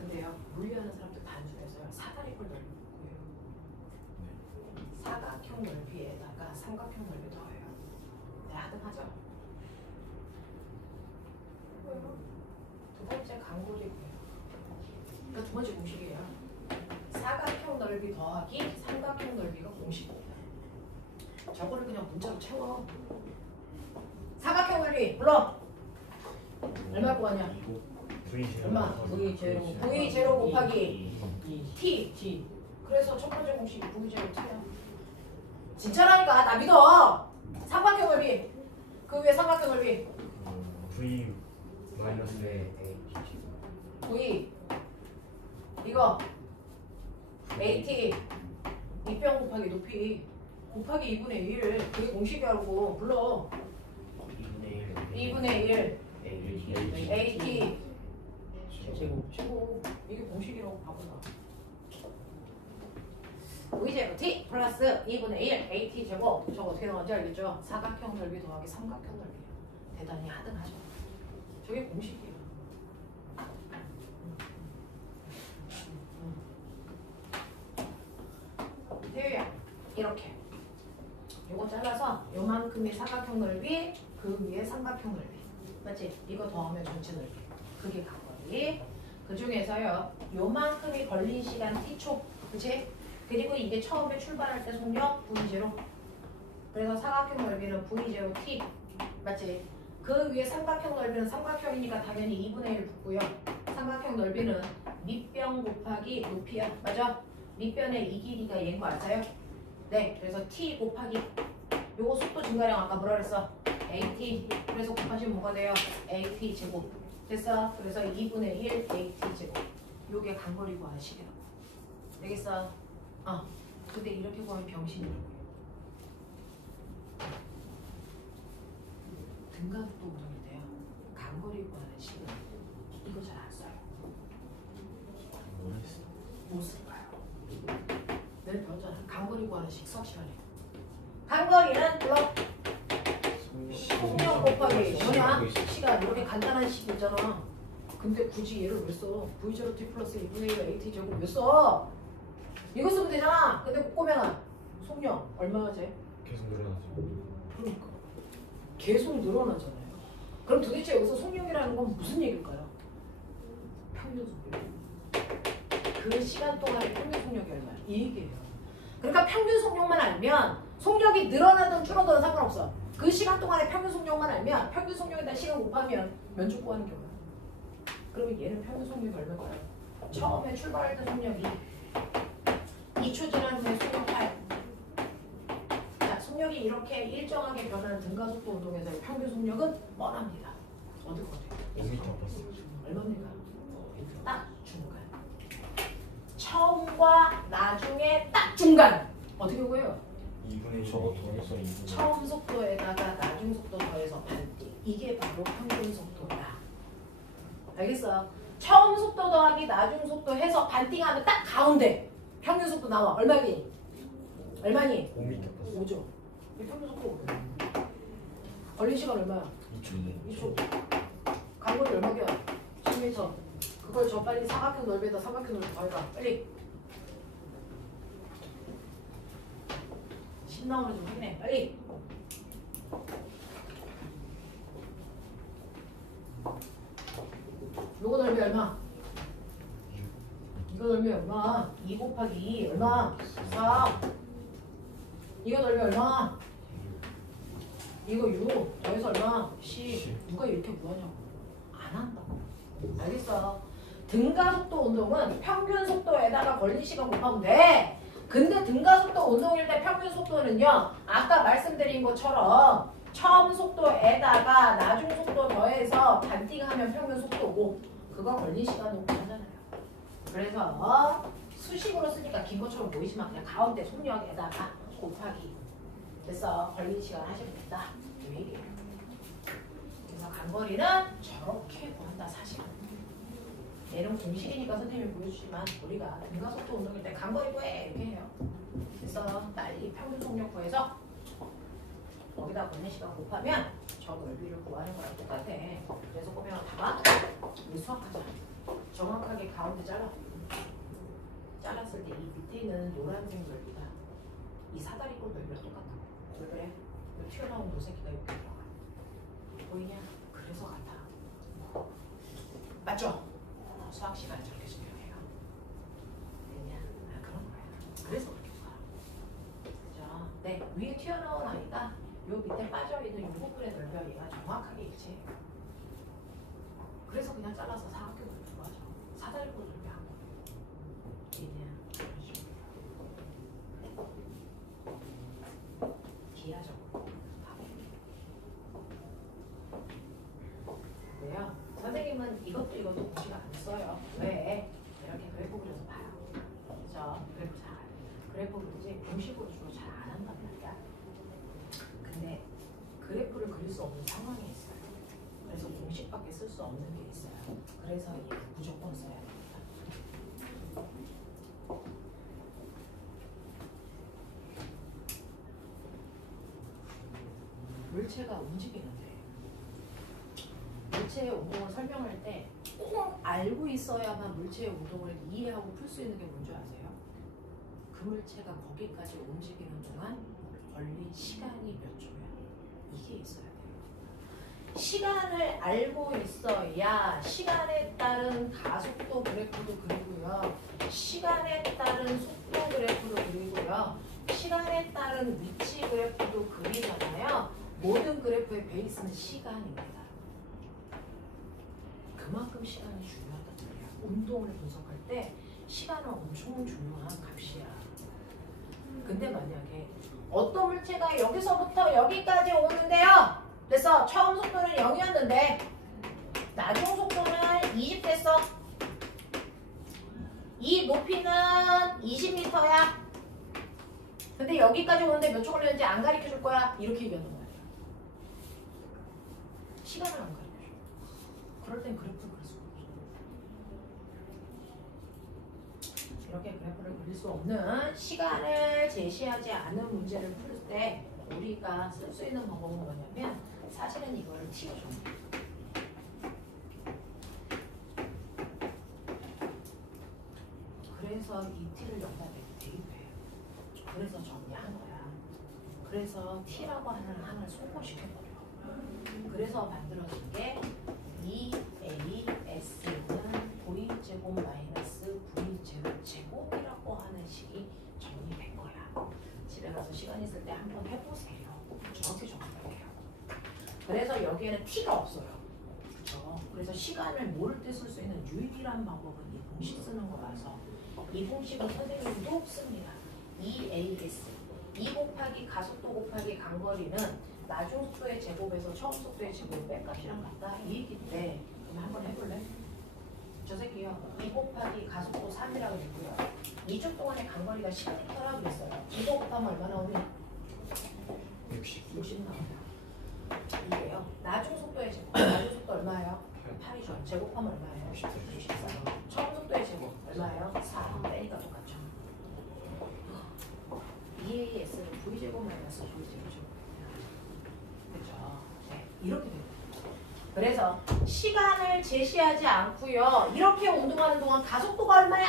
근데요, 물리하는 사람들 단순해서요. 사다리꼴 넓이 고요. 사각형 넓이에다가 삼각형 넓이 더해요. 네, 하등하죠? 두 번째 간거리고요. 그러니까 두 번째 공식이에요. 사각형 넓이 더하기 삼각형 넓이가 공식입니다. 저거를 그냥 문자로 채워. 사각형 넓이 불러. 얼마 구하냐? 얼마? V0 곱하기 T. 그래서 첫 번째 공식이 V0 T야. 진짜라니까. 나 믿어. 삼각형 넓이. 그 위에 삼각형 넓이. V 마이너스 A V. 이거. AT. 밑변 곱하기 높이. 곱하기 2분의 1. 그게 공식이라고. 불러. 2분의 1. AT. 최고. 이게 공식이라고 바보다. V0 T 플러스 2분의 1 AT 제곱. 저거 어떻게 나오는지 알겠죠? 사각형 넓이 더하기 삼각형 넓이. 대단히 하등하죠. 저게 공식이에요. 태유야, 이렇게. 요거 잘라서 요만큼의 사각형 넓이, 그 위에 삼각형 넓이. 맞지? 이거 더하면 전체 넓이. 그게 간거리. 그 중에서요, 요만큼이 걸린 시간 T초. 그치? 그리고 이게 처음에 출발할 때 속력 V0. 그래서 사각형 넓이는 V0T. 맞지? 그 위에 삼각형 넓이는 삼각형이니까 당연히 2분의 1 붙고요. 삼각형 넓이는 밑변 곱하기 높이야. 맞아? 밑변의 이 길이가 얘인 거 알아요? 네. 그래서 t 곱하기 요거 속도 증가량 아까 뭐라 그랬어? at. 그래서 곱하시면 뭐가 돼요? at 제곱. 됐어? 그래서 2분의 1 at 제곱. 요게 간거리 구하는 식이라고. 되겠어? 근데 이렇게 보면 병신이라고. 등가속도 운동인데요. 간거리 구하는 식은 이거 잘 안 써요. 모르겠어. 못 쓸까요? 내일 배웠잖아. 간거리 구하는 식 수학 시간에. 간거리는 블럭 속력 곱하기 뭐냐? 시간. 이렇게 간단한 식 있잖아. 근데 굳이 얘를 왜 써? V0 t 플러스 2분의 1 AT 제곱 왜 써? 이거 쓰면 되잖아. 근데 꼬맹아 속력 얼마지? 계속 늘어나죠. 그러니까 계속 늘어나잖아요. 그럼 도대체 여기서 속력이라는 건 무슨 얘기일까요? 평균 속력. 그 시간 동안의 평균 속력이 얼마야? 이 얘기예요. 그러니까 평균 속력만 알면 속력이 늘어나든 줄어든 상관없어. 그 시간 동안의 평균 속력만 알면 평균 속력에다 시간 곱하면 면적 구하는 게 뭐야? 그러면 얘는 평균 속력이 얼마일까요? 처음에 출발할 때 속력이 2초 지난 후에 속력 8. 자, 속력이 이렇게 일정하게 변하는 등가속도 운동에서의 평균 속력은 뻔합니다. 어디 것 같아요? 5m 버스. 얼마입니까? 딱 중간. 처음과 나중에 딱 중간. 어떻게 구해요? 2분의 1. 저거 더해서 2분의 처음 속도에다가 나중 속도 더해서 반띠. 이게 바로 평균 속도다. 알겠어? 처음 속도 더하기 나중 속도 해서 반띵하면 딱 가운데 평균 속도 나와. 얼마니? 얼마니? 5m 버스. 5죠. 이 평균 속도 5죠. 걸린 시간 얼마야? 2초. 간거리 얼마야? 10m. 그걸 저 빨리 삼각형 넓이에다 삼각형 넓이 더해봐. 빨리. 10 나오는 좀 확인해. 빨리. 요거 넓이 얼마? 이거 넓이 얼마? 2 곱하기 2 얼마? 4. 이거 넓이 얼마? 이거 6 더해서 얼마? 10. 누가 이렇게 구하냐고. 안 한다고. 알겠어? 등가속도 운동은 평균 속도에다가 걸린 시간 곱하면 돼. 근데 등가속도 운동일 때 평균 속도는요, 아까 말씀드린 것처럼 처음 속도에다가 나중 속도 더해서 반띵하면 평균 속도고, 그거 걸린 시간으로 하잖아요. 그래서 수식으로 쓰니까 긴 것처럼 보이지만 그냥 가운데 속력에다가 곱하기. 그래서 걸린 시간 하시면 된다. 이 얘기예요. 그래서 간거리는 저렇게 구한다 사실은. 얘는 공식이니까 선생님이 보여주지만 우리가 등가속도 운동일 때 간거리 구해 이렇게 해요. 그래서 빨리 평균 속력 구해서 거기다 걸린 시간 곱하면 저 넓이를 구하는 거랑 똑같아. 그래서 보면 봐봐. 우리 수학하자. 정확하게 가운데 잘라. 잘랐을 때 이 밑에 있는 노란색 넓이가 이 사다리꼴 넓이랑 똑같다고. 왜 그래? 튀어나온 노새끼가 이렇게 들어가. 보이냐? 그래서 같아. 맞죠? 수학 시간에 저렇게 설명해요. 왜냐? 그런 거야. 그래서 그렇게 봐. 자, 네, 위에 튀어나온 아이가 요 밑에 빠져있는 요 부분의 넓이와 얘가 정확하게 일치해요. 그래서 그냥 잘라서 사각형 넓이로 하죠. 사다리꼴 넓이 한 거. 왜냐? 기하적으로. 왜요? 선생님은 이것도 공식 안 써요. 왜? 이렇게 그래프 그려서 봐요. 그죠? 그래프 잘. 그래프 그리지 공식으로 주로 잘 안 한단 말이야. 근데 그래프를 그릴 수 없는 상황이 있어요. 그래서 공식밖에 쓸 수 없는 게 있어요. 그래서 이게 무조건 써야 됩니다. 물체가 움직이는데 물체의 운동을 설명할 때 꼭 알고 있어야만 물체의 운동을 이해하고 풀 수 있는 게 뭔지 아세요? 그 물체가 거기까지 움직이는 동안 걸린 시간이 몇 초야? 이게 있어야 돼요. 시간을 알고 있어야 시간에 따른 가속도 그래프도 그리고요. 시간에 따른 속도 그래프도 그리고요. 시간에 따른 위치 그래프도 그리잖아요. 모든 그래프의 베이스는 시간입니다. 그만큼 시간이 중요하단 말이에요. 운동을 분석할 때 시간은 엄청 중요한 값이야. 근데 만약에 어떤 물체가 여기서부터 여기까지 오는데요. 그래서 처음 속도는 0이었는데 나중 속도는 20 됐어. 이 높이는 20m야. 근데 여기까지 오는데 몇 초 걸렸는지 안 가르쳐 줄 거야. 이렇게 얘기한단 말이야. 시간을 안 가르쳐 줘. 그럴 땐 그래프를 그릴 수가 없어. 이렇게 그래프를 그릴 수 없는 시간을 제시하지 않은 문제를 풀 때 우리가 쓸 수 있는 방법은 뭐냐면 사실은 이거를 튀어줘. 그래서 이 t를 여기다 대입해. 그래서 정리한 거야. 그래서 t라고 하는 하나를 소거시켜버려. 그래서 만들어진 게 2AS는 V제곱 마이너스 V0 제곱이라고 하는 식이 정리된 거야. 집에 가서 시간 있을 때 한번 해보세요. 정확히 정리할게요. 그래서 여기에는 t가 없어요. 그렇죠? 그래서 시간을 모를 때 쓸 수 있는 유일한 방법은 이 공식 쓰는 거라서 이 공식은 선생님도 씁니다. 2AS 2 곱하기 가속도 곱하기 간거리는 나중 속도의 제곱에서 처음 속도의 제곱 뺄값이랑 같다 이 얘기인데 그럼 한번 해볼래? 저 새끼요 2 곱하기 가속도 3이라고 했고요. 2초 동안의 간거리가 10m라고 그랬어요. 이거 곱하면 얼마 나오니? 60 나와요. 이게요 나중 속도의 제곱 나중 속도 얼마예요? 8이죠. 제곱하면 얼마예요? 64. 처음 속도의 제곱 얼마예요? 4. 빼니까 똑같죠. 2AS는 V제곱 마이너스 V제곱죠. 그렇죠. 네, 이렇게 됩니다. 그래서 시간을 제시하지 않고요. 이렇게 운동하는 동안 가속도가 얼마야?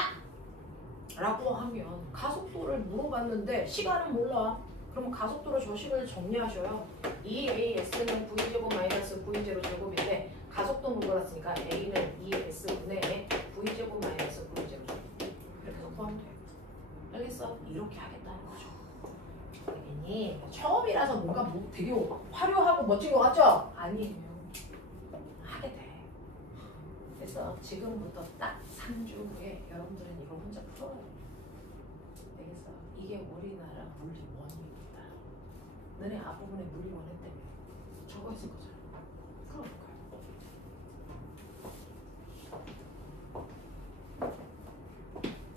라고 하면 가속도를 물어봤는데 시간은 몰라. 그럼 가속도로 저 식을 정리하셔요. 2AS는 V제곱 마이너스 V0 제곱인데 가속도 물어봤으니까 A는 2S분의 V제곱 마이너스 V0 제곱. 이렇게 구하면 돼요. 알겠어? 이렇게 하겠다는 거죠. 알겠니? 처음이라서 뭔가 되게 화려하고 멋진 것 같죠? 아니에요. 하게 돼. 그래서 지금부터 딱 3주 후에 여러분들은 이거 혼자 풀어요. 알겠어? 이게 우리나라 물리 원입니다. 너네 앞부분에 물리 원 했다며. 저거 했을 거잖아. 그러니까요.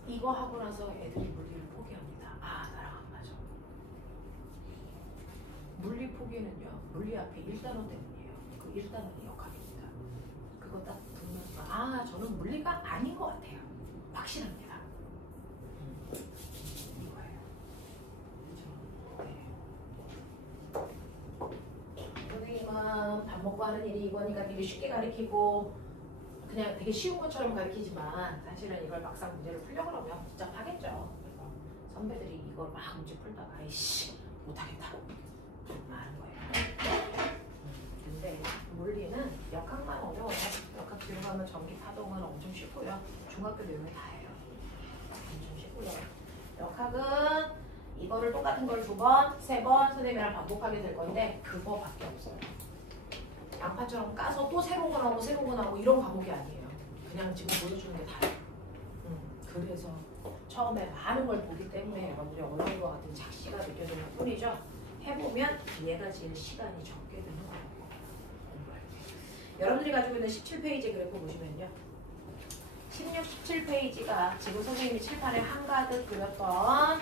이거 하고 나서 애들이 물리를 포기합니다. 아, 나랑 안 맞아. 물리 포기는요, 물리 앞에 1단원 때문이에요. 그 1단원이 역학입니다. 그거 딱 들으면서, 아, 저는 물리가 아닌 것 같아요. 확실합니다. 이거예요. 그렇죠? 네. 선생님은 밥 먹고 하는 일이 이거니까 되게 쉽게 가르치고, 그냥 되게 쉬운 것처럼 가르치지만 사실은 이걸 막상 문제를 풀려고 그러면 복잡하겠죠. 그래서 선배들이 이걸 막 문제 풀다가 아이씨 못하겠다 말하는 거예요. 근데 물리는 역학만 어려워요. 역학 들어가면 전기 파동은 엄청 쉽고요. 중학교 내용이 다 해요. 엄청 쉽고요. 역학은 이거를 똑같은 걸 2번, 3번 선생님이랑 반복하게 될 건데 그거밖에 없어요. 양파처럼 까서 또 새로운 거 나오고 새로운 거 나오고 이런 과목이 아니에요. 그냥 지금 보여주는 게 다예요. 그래서 처음에 많은 걸 보기 때문에 여러분들이 어려운 것 같은 착시가 느껴지는 뿐이죠. 해보면 얘가 제일 시간이 적게 되는 거예요. 여러분들이 가지고 있는 17페이지 그래프 보시면요. 16, 17페이지가 지금 선생님이 칠판에 한가득 그렸던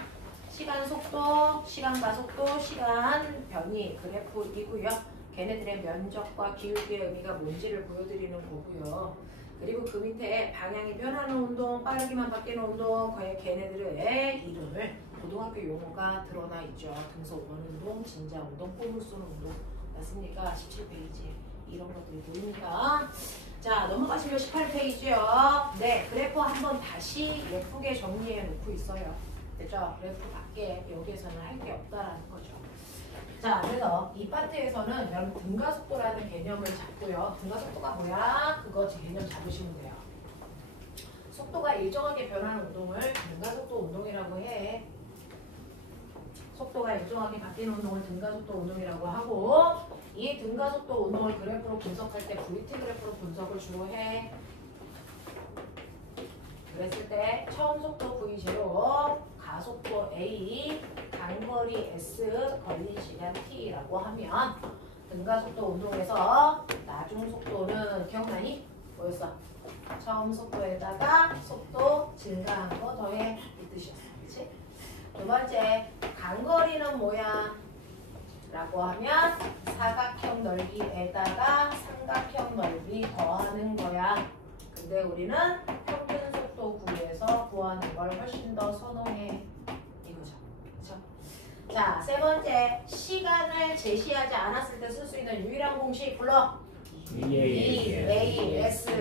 시간 속도, 시간 가속도, 시간 변이 그래프이고요. 걔네들의 면적과 기울기의 의미가 뭔지를 보여드리는 거고요. 그리고 그 밑에 방향이 변하는 운동, 빠르기만 바뀌는 운동, 걔네들의 이름을 고등학교 용어가 드러나 있죠. 등속 원운동, 진자 운동, 꼼을 쏘는 운동 맞습니까? 17페이지 이런 것들이 보입니다. 자, 넘어가시면 18페이지요. 네, 그래프 한번 다시 예쁘게 정리해 놓고 있어요. 됐죠? 그래프 밖에 여기에서는 할 게 없다라는 거죠. 자, 그래서 이 파트에서는 여러분 등가속도라는 개념을 잡고요. 등가속도가 뭐야? 그거 개념 잡으시면 돼요. 속도가 일정하게 변하는 운동을 등가속도 운동이라고 해. 속도가 일정하게 바뀌는 운동을 등가속도 운동이라고 하고, 이 등가속도 운동을 그래프로 분석할 때 VT 그래프로 분석을 주로 해. 그랬을 때 처음 속도 V0, 가속도 A, 간거리 S, 걸린 시간 T라고 하면 등가속도 운동에서 나중 속도는 기억나니? 뭐였어? 처음 속도에다가 속도 증가한 거 더해 이 뜻이었어. 그치? 두 번째, 간거리는 뭐야? 라고 하면 사각형 넓이에다가 삼각형 넓이 더하는 거야. 근데 우리는 평균 속도 구에서 구하는 걸 훨씬 더 선호해. 이거죠. 그쵸? 자, 세 번째, 시간을 제시하지 않았을 때 쓸 수 있는 유일한 공식 불러. EAS는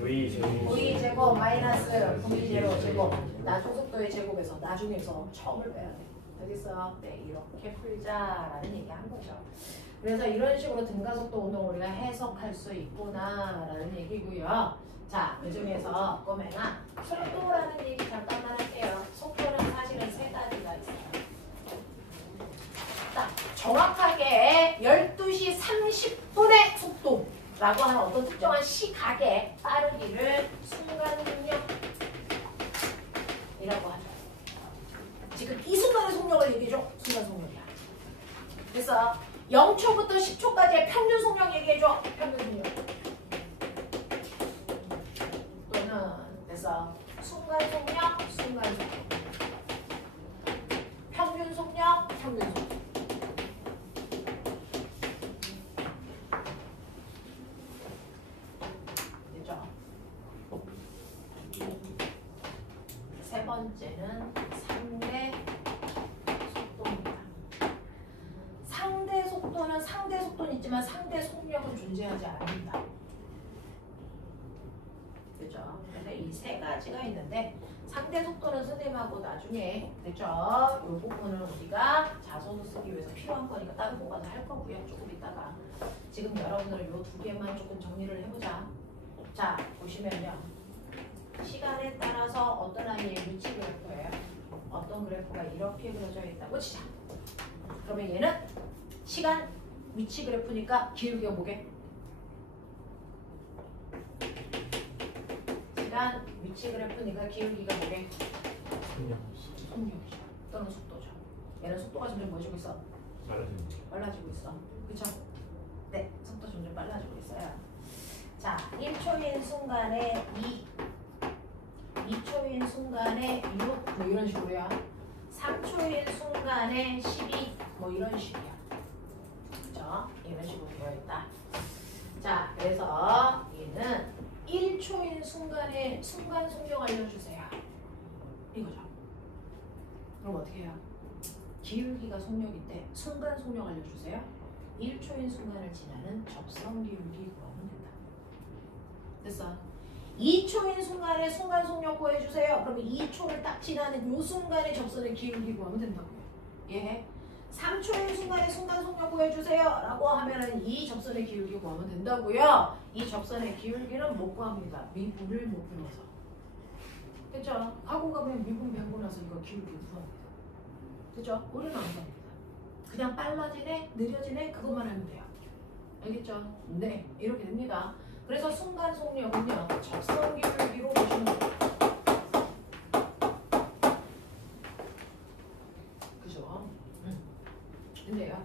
V제곱 마이너스 V0 제곱 나중 속도의 제곱에서 나중에서 처음을 빼야 돼. 알겠어? 네, 이렇게 풀자라는 얘기 한 거죠. 그래서 이런 식으로 등가속도 운동 우리가 해석할 수 있구나라는 얘기고요. 자, 그 중에서 꼬맹아 속도라는 얘기 잠깐만 할게요. 속도는 사실은 세 가지가 있어요. 딱 정확하게 12시 30분의 속도라고 하는 어떤 특정한 시각의 빠르기를 순간능력이라고 하죠. 지금 이 순간의 속력을 얘기해줘. 순간 속력이야. 그래서 0초부터 10초까지의 평균 속력 얘기해줘. 평균 속력. 또는 그래서 순간 속력, 순간 속력. 평균 속력, 평균 속력. 됐죠? 세 번째는 상대 속도입니다. 상대 속도는 상대 속도는 있지만 상대 속력은 존재하지 않습니다. 그죠? 근데 이 세 가지가 있는데 상대 속도는 선생님하고 나중에 됐죠? 이 부분은 우리가 자소서 쓰기 위해서 필요한 거니까 다른 거 가서 할 거고요. 조금 이따가 지금 여러분들은 이 두 개만 조금 정리를 해보자. 자, 보시면요. 시간에 따라서 어떤 아이의 위치 그래프예요. 어떤 그래프가 이렇게 그려져 있다고 치자. 그러면 얘는 시간 위치 그래프니까 기울기가 뭐게? 시간 위치 그래프니까 기울기가 뭐게? 속력이죠. 또는 속도죠. 얘는 속도가 점점 뭐지고 있어? 빨라지고 있어. 그쵸? 네, 속도 점점 빨라지고 있어요. 자, 1초인 순간에 2초인 순간에 6, 뭐 이런 식으로요. 3초인 순간에 12, 뭐 이런 식이야. 그죠? 이런 식으로 되어 있다. 자, 그래서 얘는 1초인 순간에 순간 속력 알려주세요. 이거죠. 그럼 어떻게 해요? 기울기가 속력인데 순간 속력 알려주세요. 1초인 순간을 지나는 접선 기울기 구하면 된다. 됐어? 2초인 순간에 순간 속력 구해주세요. 그러면 2초를 딱 지나는 요 순간에 접선의 기울기 구하면 된다고요. 예. 3초인 순간에 순간 속력 구해주세요. 라고 하면은 이 접선의 기울기 구하면 된다고요. 이 접선의 기울기는 못 구합니다. 미분을 못 배워서. 그쵸? 학원 가면 미분 배우고 나서 이거 기울기 구합니다. 그죠? 우리는 안 갑니다. 그냥 빨라지네, 느려지네, 그것만 하면 돼요. 알겠죠? 네, 이렇게 됩니다. 그래서 순간 속력은요, 접선 기울기로 보시면 돼요. 그죠? 근데요,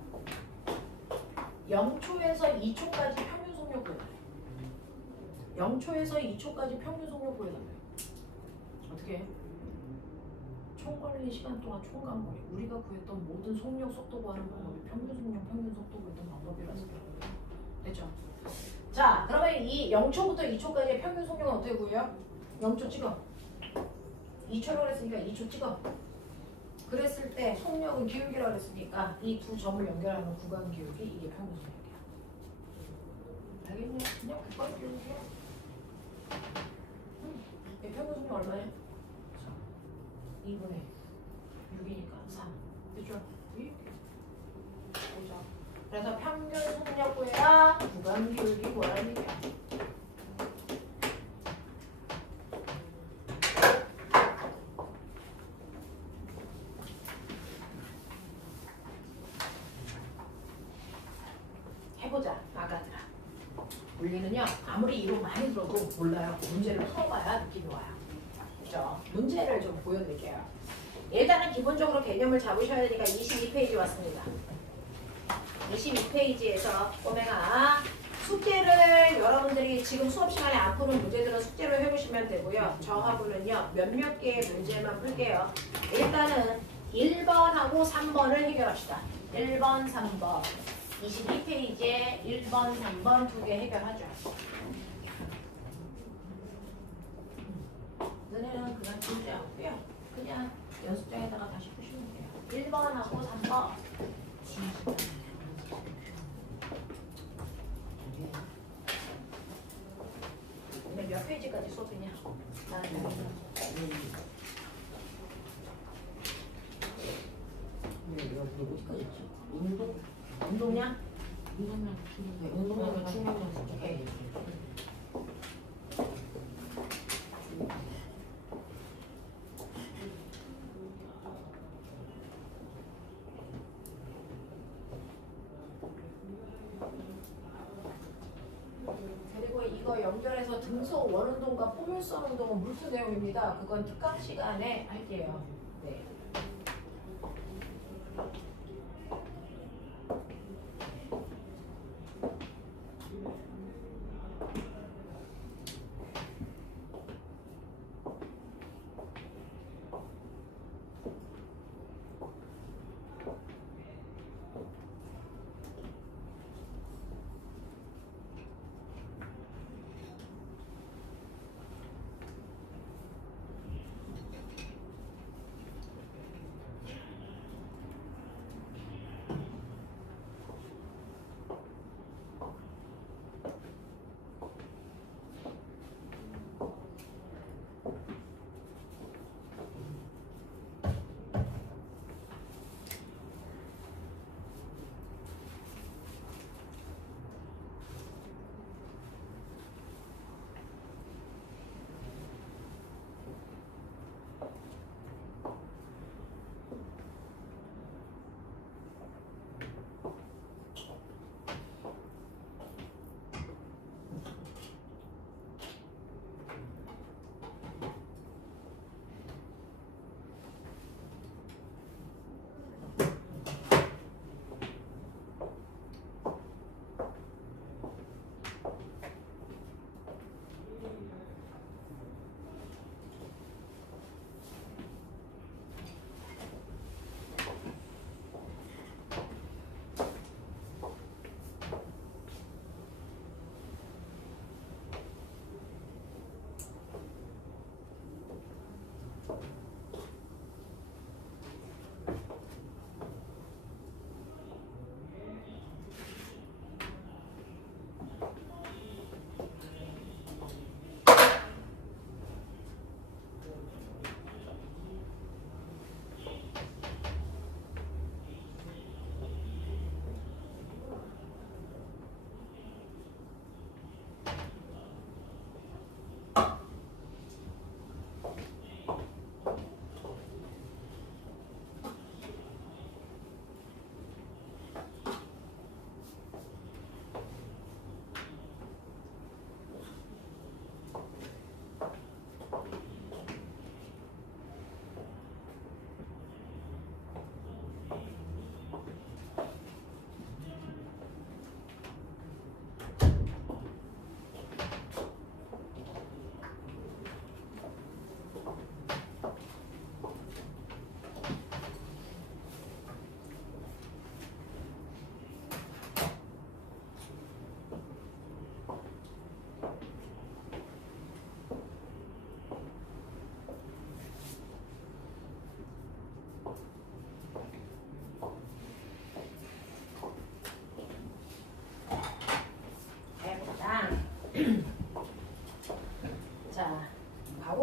0초에서 2초까지 평균 속력 구해달래요. 0초에서 2초까지 평균 속력 구해달래요. 어떻게 해요? 총 걸린 시간 동안 총 간거리. 우리가 구했던 모든 속력 속도 구하는 방법이 평균 속력, 평균 속도 구했던 방법이라서 그래요. 됐죠? 자, 그러면 이 0초부터 2초까지의 평균 속력은 어떻게 구해요? 0초 찍어. 2초라고 했으니까 2초 찍어. 그랬을 때 속력은 기울기라고 했으니까 이 두 점을 연결하는 구간 기울기, 이게 평균 속력이야. 알겠냐? 그냥 구간 기울기야. 이 평균 속력 얼마야? 2분의 6이니까 3. 그죠? 보자. 그래서 평균 속력 구해라, 구간 기울기 구하라는 얘기야. 해보자, 아가들아. 우리는요, 아무리 이론 많이 들어도 몰라요. 문제를 풀어봐야 느낌이 와요. 있죠. 문제를 좀 보여드릴게요. 일단은 기본적으로 개념을 잡으셔야 되니까 22페이지 왔습니다. 22페이지에서 꼬맹아 숙제를 여러분들이 지금 수업 시간에 안 푸는 문제들은 숙제로 해보시면 되고요. 저하고는요 몇몇 개의 문제만 풀게요. 일단은 1번하고 3번을 해결합시다. 1번, 3번 22페이지에 1번, 3번 두 개 해결하죠. 너네는 그냥 문제 없고요. 그냥 연습장에다가 다시 푸시면 돼요. 1번하고 3번 몇 페이지까지 수업이냐? 운동량? 운동량은 충분히 오케이. 그리고 이거 연결해서 등속 원운동과 포물선 운동은 물투 내용입니다. 그건 특강 시간에 할게요. 네.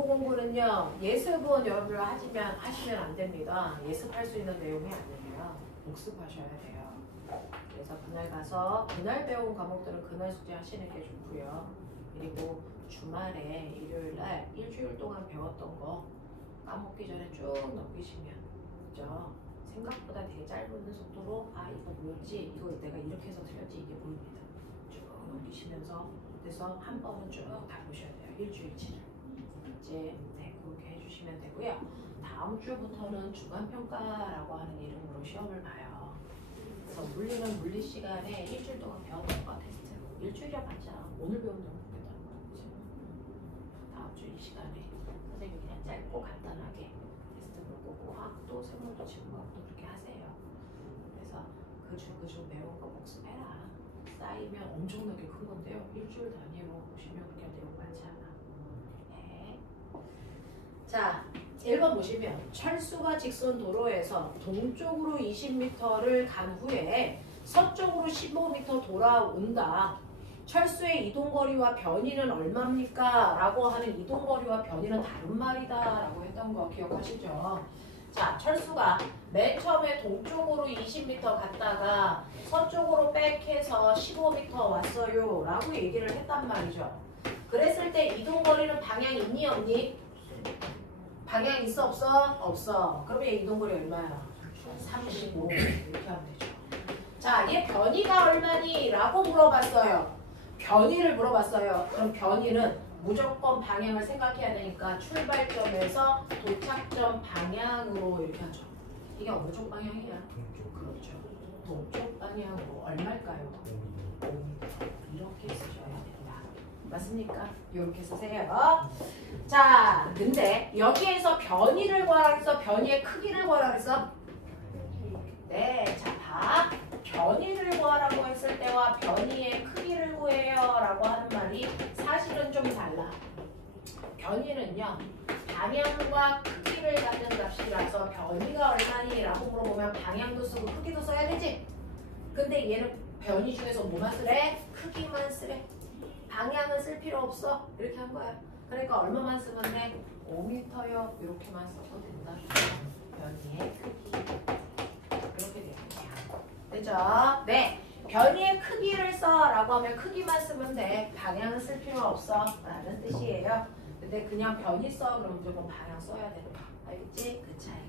공부는요 예습은 여러분 하시면 안 됩니다. 예습할 수 있는 내용이 아니에요. 복습하셔야 돼요. 그래서 그날 가서 그날 배운 과목들은 그날 숙제 하시는 게 좋고요. 그리고 주말에 일요일날 일주일 동안 배웠던 거 까먹기 전에 쭉 넘기시면 그죠? 생각보다 되게 짧은 속도로 아 이거 뭐였지? 이거 내가 이렇게 해서 틀렸지? 이게 보입니다. 쭉 넘기시면서 그래서 한 번은 쭉 다 보셔야 돼요. 일주일치를. 이제 네 그렇게 해주세요. 해주시면 되고요. 다음 주부터는 주간평가라고 하는 이름으로 시험을 봐요. 그래서 물리는 물리 시간에 일주일 동안 배웠던 거 테스트. 일주일이야 봤자 오늘 배운 대로 보겠다는 거야. 그치? 다음 주 이 시간에 선생님이 그냥 짧고 간단하게 테스트를 보고 화학도, 생물도, 지구과학도 그렇게 하세요. 그래서 그중 배운 거 복습해라. 쌓이면 엄청나게 큰 건데요. 일주일 단위로 보시면 그렇게 내용 많지 않아. 네. 자, 1번 보시면 철수가 직선 도로에서 동쪽으로 20m를 간 후에 서쪽으로 15m 돌아온다. 철수의 이동거리와 변이는 얼마입니까? 라고 하는 이동거리와 변이는 다른 말이다 라고 했던 거 기억하시죠? 자, 철수가 맨 처음에 동쪽으로 20m 갔다가 서쪽으로 백해서 15m 왔어요 라고 얘기를 했단 말이죠. 그랬을 때 이동거리는 방향 있니 없니? 방향 있어 없어? 없어. 그러면 얘 이동거리 얼마야? 35 이렇게 하면 되죠. 자, 얘 변이가 얼마니? 라고 물어봤어요. 변이를 물어봤어요. 그럼 변이는 무조건 방향을 생각해야 되니까 출발점에서 도착점 방향으로 이렇게 하죠. 이게 어느 쪽 방향이야? 동쪽. 그렇죠. 동쪽 방향으로 얼마일까요? 5m. 이렇게 쓰셔야 된다. 맞습니까? 이렇게 쓰세요. 자, 근데 여기에서 변이를 구하라 해서 변이의 크기를 구하라 해서 네, 자, 봐. 변이를 구하라고 했을 때와 변이의 크기를 구해요 라고 하는 말이 사실은 좀 달라. 변이는요, 방향과 크기를 갖는 값이라서 변이가 얼마니? 라고 물어보면 방향도 쓰고 크기도 써야 되지? 근데 얘는 변이 중에서 뭐만 쓰래? 크기만 쓰래. 방향은 쓸 필요 없어. 이렇게 한 거야. 그러니까 얼마만 쓰면 돼? 5m요. 이렇게만 써도 된다. 변이의 크기. 이렇게 되는 거야. 되죠? 네. 변이의 크기를 써 라고 하면 크기만 쓰면 돼. 방향은 쓸 필요 없어 라는 뜻이에요. 근데 그냥 변이 써 그러면 무조건 방향 써야 되는 거. 알겠지? 그 차이야.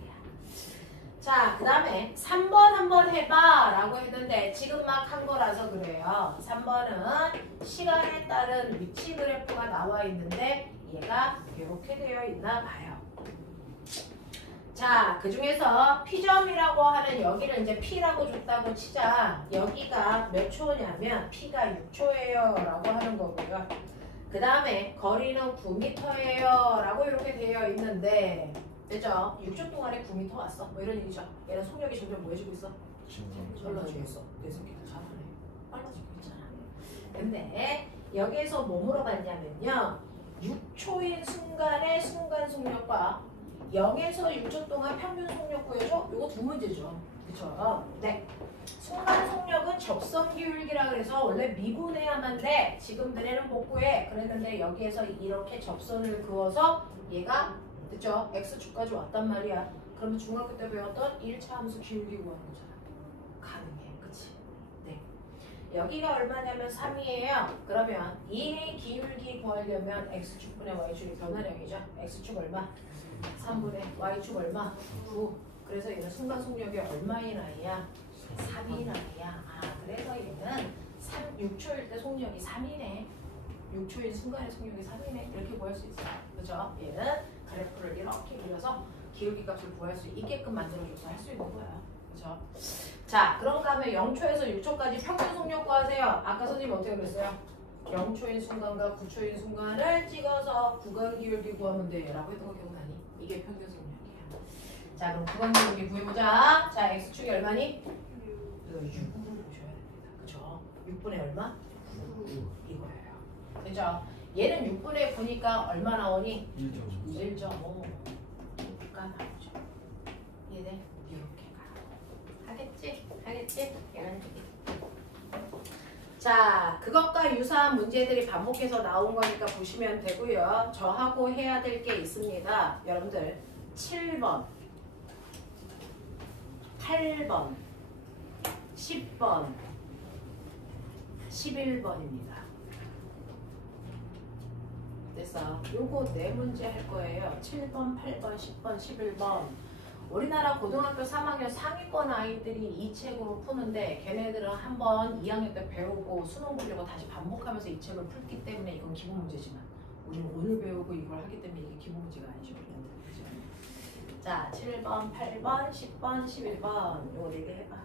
자, 그 다음에 3번 한번 해봐 라고 했는데 지금 막 한 거라서 그래요. 3번은 시간에 따른 위치 그래프가 나와 있는데 얘가 이렇게 되어 있나 봐요. 자, 그 중에서 P점이라고 하는 여기를 이제 P라고 줬다고 치자. 여기가 몇 초냐면 P가 6초예요 라고 하는 거고요. 그 다음에 거리는 9m예요 라고 이렇게 되어 있는데 됐죠? 6초 동안에 9m 왔어. 뭐 이런 얘기죠. 얘는 속력이 점점 뭐 해지고 있어? 빨라지고 있어. 내 새끼도 잘하네. 빨라지고 있잖아. 근데 여기에서 뭐 물어봤냐면요. 6초인 순간의 순간 속력과 0에서 6초 동안 평균 속력 구해줘? 이거 두 문제죠. 그쵸? 네. 순간 속력은 접선 기울기라 그래서 원래 미분해야만 돼. 지금 너네는 복구해. 그랬는데 여기에서 이렇게 접선을 그어서 얘가 그쵸? X축까지 왔단 말이야. 그러면 중학교 때 배웠던 1차 함수 기울기 구하는 거잖아. 가능해. 그치? 네. 여기가 얼마냐면 3이에요. 그러면 이 기울기 구하려면 X축분의 Y축이 변화량이죠. X축 얼마? 3분의 Y축 얼마? 9. 그래서 얘는 순간 속력이 얼마인 아이야? 3인 아이야. 아, 그래서 얘는 6초일 때 속력이 3이네. 6초인 순간의 속력이 3이네. 이렇게 구할 수 있어요. 그죠? 얘는 그래프를 이렇게 그려서 기울기 값을 구할 수 있게끔 만들어줘서 할 수 있는 거야. 그죠? 자, 그런가 하면 0초에서 6초까지 평균 속력 구하세요. 아까 선생님 어떻게 그랬어요? 0초인 순간과 9초인 순간을 찍어서 구간 기울기 구하면 돼 라고 했던 거 기억나니? 이게 평균 속력이야. 자, 그럼 구간 기울기 구해보자. 자, X축이 얼마니? 이거 6으로 보셔야 됩니다. 그쵸? 6분의 얼마? 9 이거예요. 그죠? 얘는 6분의 9니까 얼마 나오니? 1.5. 가 나오죠. 얘네 이렇게 가. 하겠지? 하겠지? 얘는 자, 그것과 유사한 문제들이 반복해서 나온 거니까 보시면 되고요. 저하고 해야 될 게 있습니다. 여러분들 7번, 8번, 10번, 11번입니다. 그래서 요거 4문제 할 거예요. 7번, 8번, 10번, 11번. 우리나라 고등학교 3학년 상위권 아이들이 이 책으로 푸는데 걔네들은 한번 2학년 때 배우고 수능 보려고 다시 반복하면서 이 책을 풀기 때문에 이건 기본 문제지만 우리는 오늘 배우고 이걸 하기 때문에 이게 기본 문제가 아니죠. 자, 7번, 8번, 10번, 11번. 요거 4개 해봐.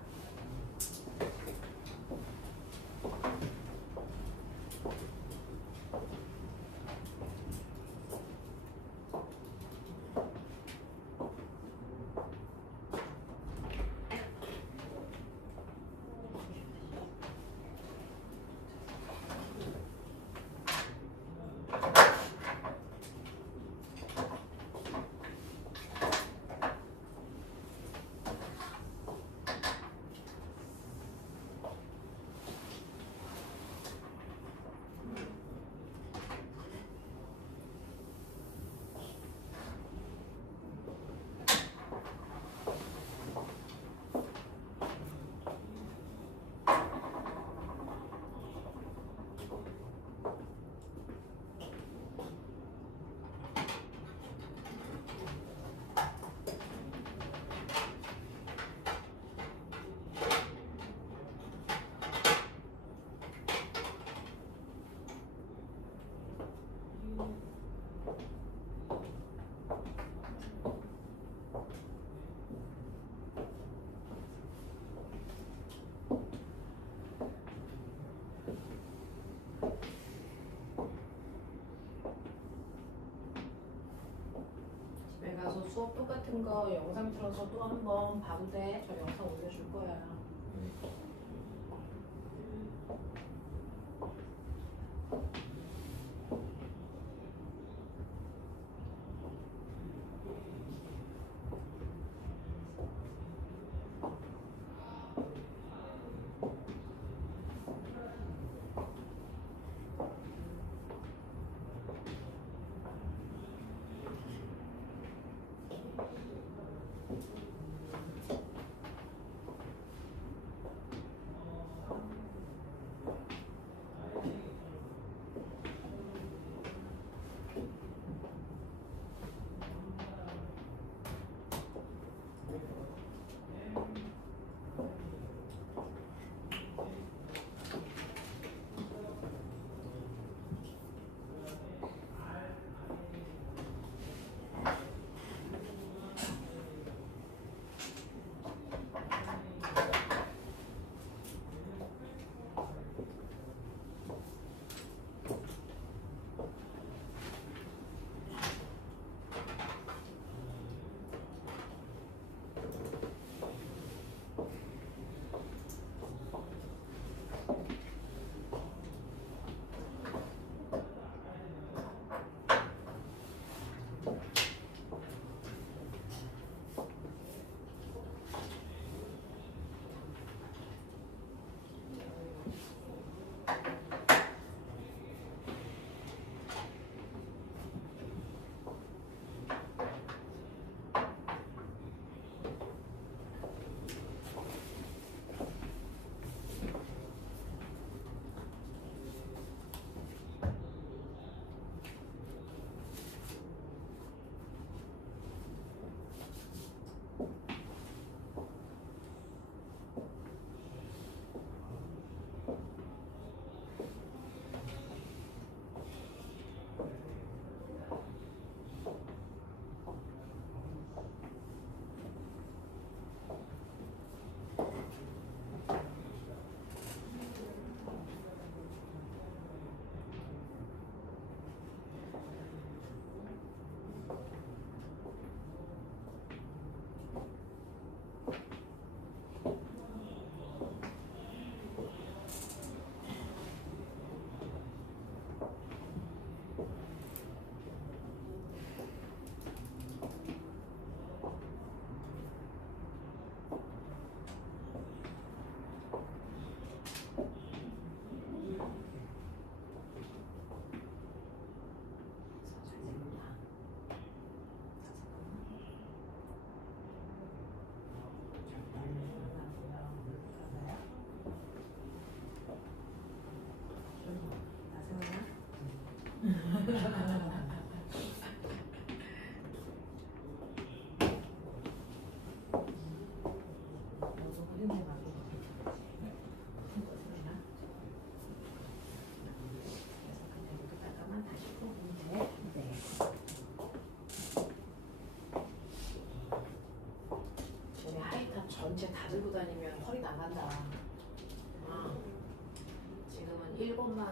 집에 가서 수업 똑같은 거 영상 틀어서 또 한 번 봐도 돼. 저 영상 올려줄 거야.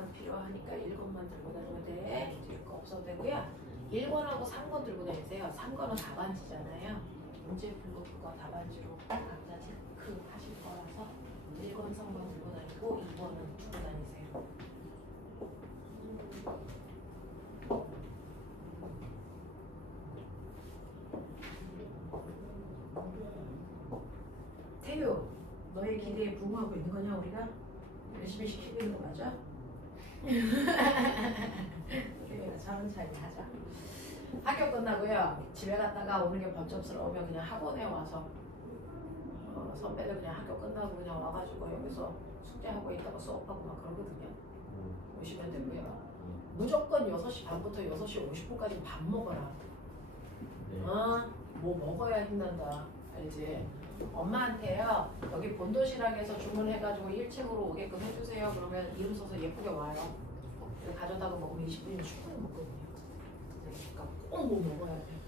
1번만 필요하니까 1번만 들고 다니면 돼. 뒤에 거 없어도 되고요. 1번하고 3번 들고 다니세요. 3번은 답안지잖아요. 문제 풀고 그거 답안지로 각자 체크 하실 거라서 1번, 3번 들고 다니고 2번은 두고 다니세요. 태유, 너의 기대에 부응하고 있는 거냐 우리가? 열심히 시키고 있는 거 맞아? 태유가 차근차근 하자. 학교 끝나고요. 집에 갔다가 오는 게 번쩍스러우면 그냥 학원에 와서 선배들 그냥 학교 끝나고 그냥 와가지고 여기서 숙제하고 있다가 수업하고 막 그러거든요. 오시면 되고요. 무조건 6시 반부터 6시 50분까지 밥 먹어라. 네. 뭐 먹어야 힘난다. 알지? 엄마한테요. 여기 본도시락에서 주문해가지고 1층으로 오게끔 해주세요. 그러면 이름 써서 예쁘게 와요. 가져다가 먹으면 20분이면 충분히 먹거든요. 그러니까 꼭 뭐 먹어야 돼.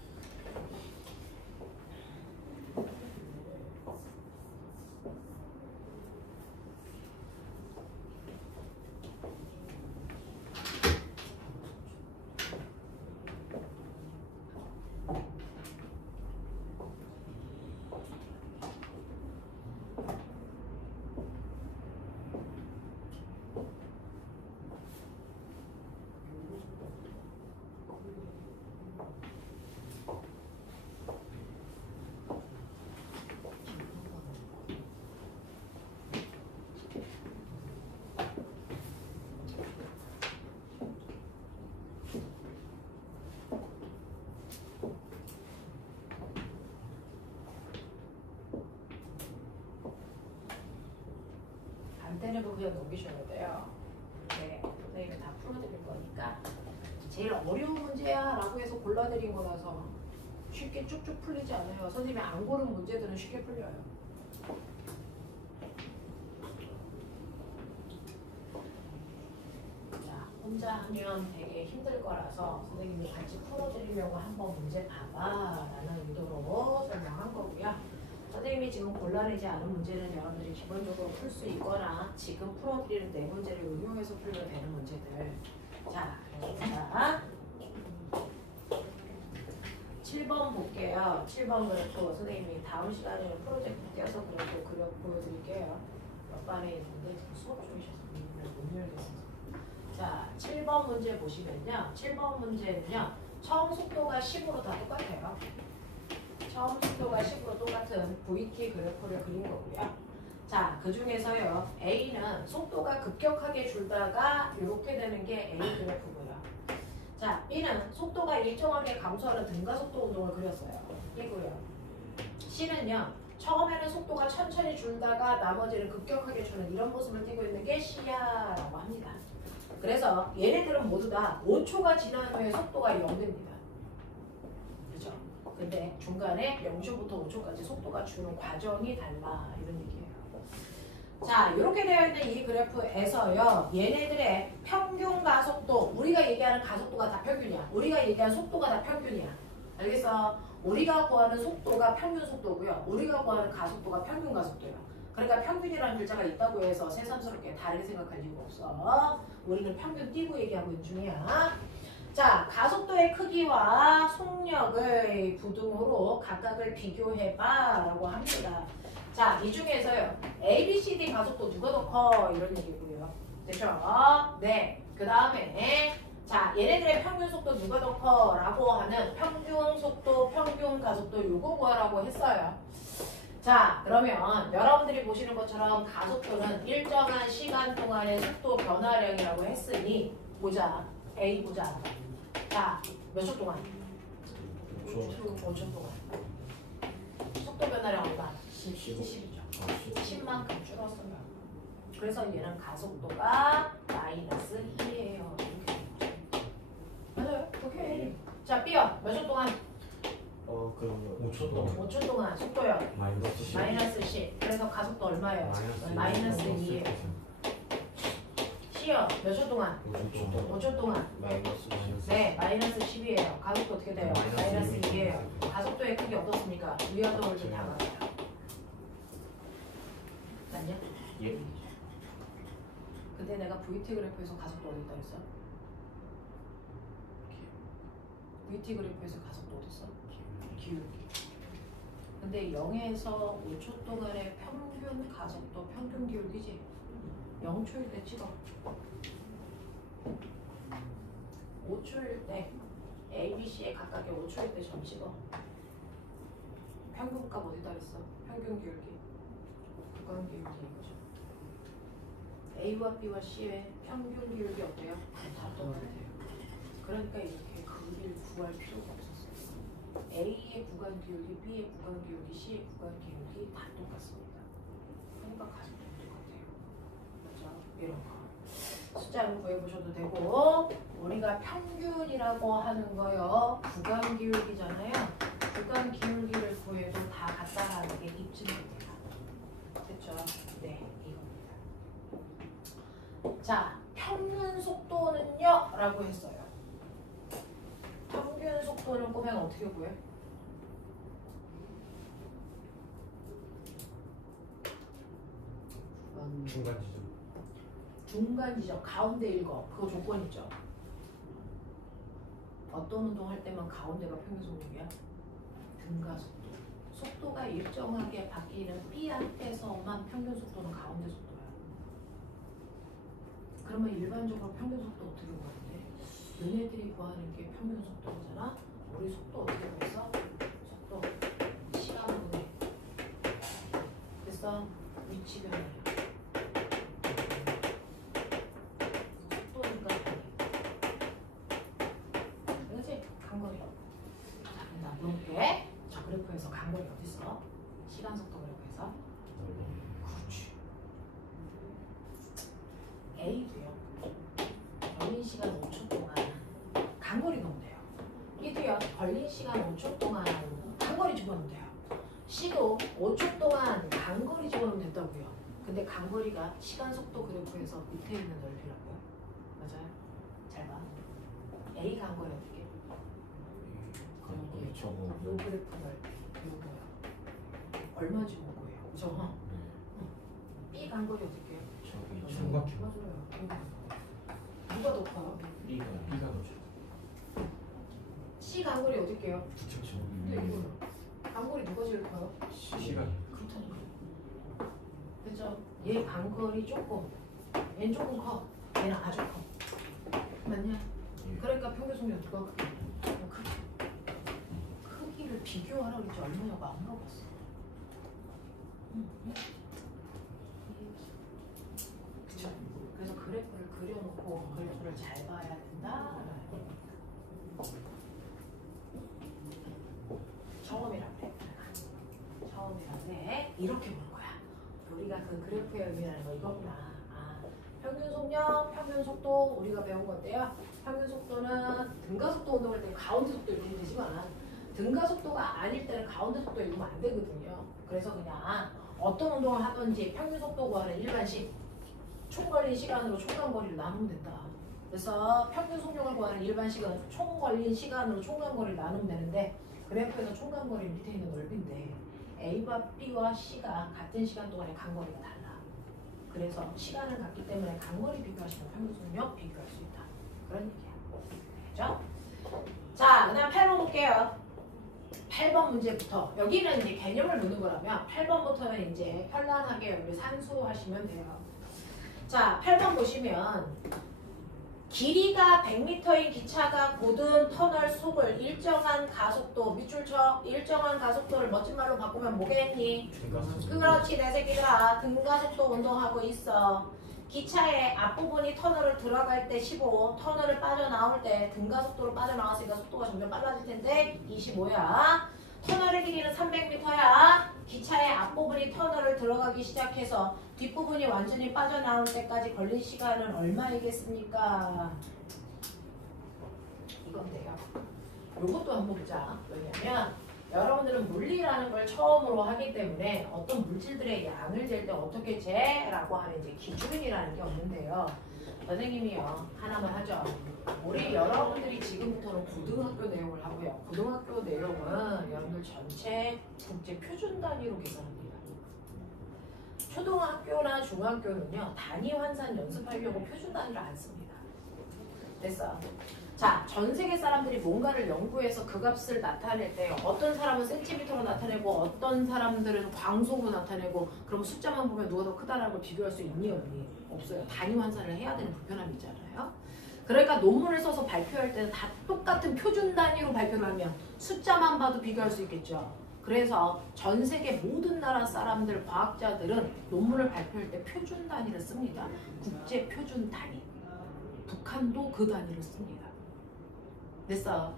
안테는 그냥 넘기셔야 돼요. 네, 선생님이 다 풀어드릴 거니까 제일 어려운 문제야 라고 해서 골라드린 거라서 쉽게 쭉쭉 풀리지 않아요. 선생님이 안 고른 문제들은 쉽게 풀려요. 자, 혼자 하면 되게 힘들 거라서 선생님이 같이 풀어드리려고 한번 문제 봐봐 라는 의도로 설명한 거고요. 선생님이 지금 골라내지 않은 문제는 여러분들이 기본적으로 풀 수 있거나 지금 풀어드리는 네 문제를 응용해서 풀면 되는 문제들. 자, 7번 볼게요. 7번 그래프 선생님이 다음 시간에 프로젝트 떼어서 그래프 그려 보여드릴게요. 옆반에 있는데 지금 수업 중이셔서 못 열겠어요. 자, 7번 문제 보시면요. 7번 문제는요. 처음 속도가 10으로 다 똑같아요. 처음 속도가 10으로 똑같은 VT 그래프를 그린 거고요. 자, 그 중에서요. A는 속도가 급격하게 줄다가 이렇게 되는 게 A 그래프고요. 자, B는 속도가 일정하게 감소하는 등가속도 운동을 그렸어요. 이고요. C는요. 처음에는 속도가 천천히 줄다가 나머지는 급격하게 주는 이런 모습을 띠고 있는 게 C야라고 합니다. 그래서 얘네들은 모두 다 5초가 지난 후에 속도가 0됩니다. 그렇죠? 근데 중간에 0초부터 5초까지 속도가 주는 과정이 달라 이런 얘기예요. 자, 이렇게 되어 있는 이 그래프에서요. 얘네들의 평균 가속도, 우리가 얘기하는 가속도가 다 평균이야. 우리가 얘기하는 속도가 다 평균이야. 알겠어? 우리가 구하는 속도가 평균 속도고요. 우리가 구하는 가속도가 평균 가속도예요. 그러니까 평균이라는 글자가 있다고 해서 새삼스럽게 다르게 생각할 이유가 없어. 우리는 평균 띄고 얘기하고 있는 중이야. 자, 가속도의 크기와 속력의 부등호로 각각을 비교해봐 라고 합니다. 자, 이 중에서요. A, B, C, D 가속도 누가 더 커? 이런 얘기고요. 됐죠? 네. 그 다음에 자, 얘네들의 평균 속도 누가 더 커? 라고 하는 평균 속도, 평균 가속도 요거 구하라고 했어요. 자, 그러면 여러분들이 보시는 것처럼 가속도는 일정한 시간 동안의 속도 변화량이라고 했으니 보자. A 보자. 자, 몇 초 동안? 5초 동안. 속도 변화량 얼마? 10이죠. 10만큼 줄었어요. 그래서 얘는 가속도가 마이너스 1이에요. 맞아요. 오케이. 자, B요. 몇 초 동안? 그럼요. 5초 동안. 5초 동안 속도요. 마이너스 10. 마이너스 10. 그래서 가속도 얼마예요? 마이너스 2예요. C요. 몇 초 동안? 5초 동안. 마이너스 10. 네, 마이너스 10이에요. 가속도 어떻게 돼요? 마이너스 2예요. 가속도의 크기 어떻습니까? 위와 더블 다 같아요. 맞냐? 예. 근데 내가 VT 그래프에서 가속도 어디 있다 그랬어? VT 그래프에서 가속도 어디 있어? 기울기. 근데 0에서 5초 동안의 평균 가속도 평균 기울기지? 0초일 때 찍어. 5초일 때 A, B, C에 각각의 5초일 때 점 찍어. 평균값 어디다 했어? 평균 기울기. 구간 기울기 이거죠. A와 B와 C의 평균 기울기 어때요? 다 똑같아요. 그러니까 이렇게 그를 구할 필요가 없었어요. A의 구간 기울기, B의 구간 기울기, C의 구간 기울기 다 똑같습니다. 그러니까 가속도 똑같아요. 그렇죠? 이런 거. 숫자로 구해보셔도 되고, 우리가 평균이라고 하는 거요. 구간 기울기잖아요. 구간 기울기를 구해도 다 같다라는 게 입증됩니다. 됐죠? 네, 이겁니다. 자, 평균 속도는요? 라고 했어요. 평균 속도는 꼬맹 어떻게 구해? 중간 지점. 중간 지점, 가운데 읽어. 그거 조건이죠. 어떤 운동할 때만 가운데가 평균 속력이야? 등가 속도. 속도가 일정하게 바뀌는 B 앞에서만 평균 속도는 가운데 속도야. 그러면 일반적으로 평균 속도 어떻게 구하는데? 너네들이 구하는 게 평균 속도잖아? 우리 속도 어떻게 구했어? 속도 시간분의 그래서 위치 변화. 속도니까 그렇지? 간거리. 자, 그럼 물어볼게. 저 그래프에서 간거리 어디 있어? 시간 속도 그래프에서. 그렇지. A도요. 걸린 시간 5초 동안 간거리 넣으면 돼요. B도요. 걸린 시간 5초 동안 간거리 집어넣으면 돼요. C도 5초 동안 간거리 집어넣으면 된다고요. 근데 간거리가 시간 속도 그래프에서 밑에 있는 넓이라고요. 맞아요? 잘 봐. A 간거리 어떻게? 그렇죠. 요 그래프 넓이 요거요. 얼마 집어넣은 거예요? 그죠? B 간거리 어떻게 해요? 저기 중간 기 맞아요. 누가 더 커요? B가 넣죠. C 간거리 어떻게 해요? 그렇죠. 근데 이거요. 간거리 누가 제일 커요? 시간. 그렇다니까. 그죠? 얘 간거리 조금, 얘는 조금 커. 얘는 아주 커. 맞냐? 그러니까 평균 속력 누가 크게? 크기. 크기를 비교하라고 그랬지 얼마냐고 안 물어봤어. 그쵸? 그래서 그래프를 그려놓고 그래프를 잘 봐야 된다. 처음이라 그래. 처음이라 그래. 이렇게 보는 거야. 우리가 그 그래프의 의미라는 거 이거구나. 아, 평균 속력, 평균 속도 우리가 배운 건데요. 평균 속도는 등가 속도 운동할 때 가운데 속도 읽으면 되지만 등가 속도가 아닐 때는 가운데 속도 읽으면 안 되거든요. 그래서 그냥 어떤 운동을 하든지 평균 속도 구하는 일반식 총 걸린 시간으로 총간 거리를 나누면 된다. 그래서 평균 속력을 구하는 일반식은 총 걸린 시간으로 총간 거리를 나누면 되는데 그래프에서 총간 거리는 밑에 있는 넓이인데 A와 B와 C가 같은 시간 동안의 간거리가 달라. 그래서 시간을 갖기 때문에 간거리 비교하시면 평균 속력 비교할 수 있다. 그런 얘기야. 그죠? 자, 그 다음 8번 볼게요. 8번 문제부터 여기는 이제 개념을 묻는 거라면 8번부터는 이제 현란하게 우리 산수하시면 돼요. 자, 8번 보시면 길이가 100m인 기차가 고든 터널 속을 일정한 가속도, 밑줄 쳐, 일정한 가속도를 멋진 말로 바꾸면 뭐겠니? 그렇지, 내 새끼들아. 등가속도 운동하고 있어. 기차의 앞부분이 터널을 들어갈 때 15, 터널을 빠져나올 때 등가속도로 빠져나왔으니까 속도가 점점 빨라질 텐데 25야. 터널의 길이는 300m야. 기차의 앞부분이 터널을 들어가기 시작해서 뒷부분이 완전히 빠져나올 때까지 걸린 시간은 얼마이겠습니까? 이건데요. 요것도 한번 보자. 왜냐면 여러분들은 물리라는 걸 처음으로 하기 때문에 어떤 물질들의 양을 잴 때 어떻게 재라고 하는 이제 기준이라는 게 없는데요. 선생님이요. 하나만 하죠. 우리 여러분들이 지금부터는 고등학교 내용을 하고요. 고등학교 내용은 여러분들 전체 국제 표준 단위로 계산합니다. 초등학교나 중학교는요 단위 환산 연습하려고 표준 단위를 안 씁니다. 됐어. 자, 전 세계 사람들이 뭔가를 연구해서 그 값을 나타낼 때 어떤 사람은 센티미터로 나타내고 어떤 사람들은 광속으로 나타내고 그럼 숫자만 보면 누가 더 크다라는 걸 비교할 수 있니 없니? 없어요. 단위 환산을 해야 되는 불편함이 있잖아요. 그러니까 논문을 써서 발표할 때는 다 똑같은 표준 단위로 발표를 하면 숫자만 봐도 비교할 수 있겠죠. 그래서 전 세계 모든 나라 사람들, 과학자들은 논문을 발표할 때 표준 단위를 씁니다. 국제 표준 단위. 북한도 그 단위를 씁니다. 됐어.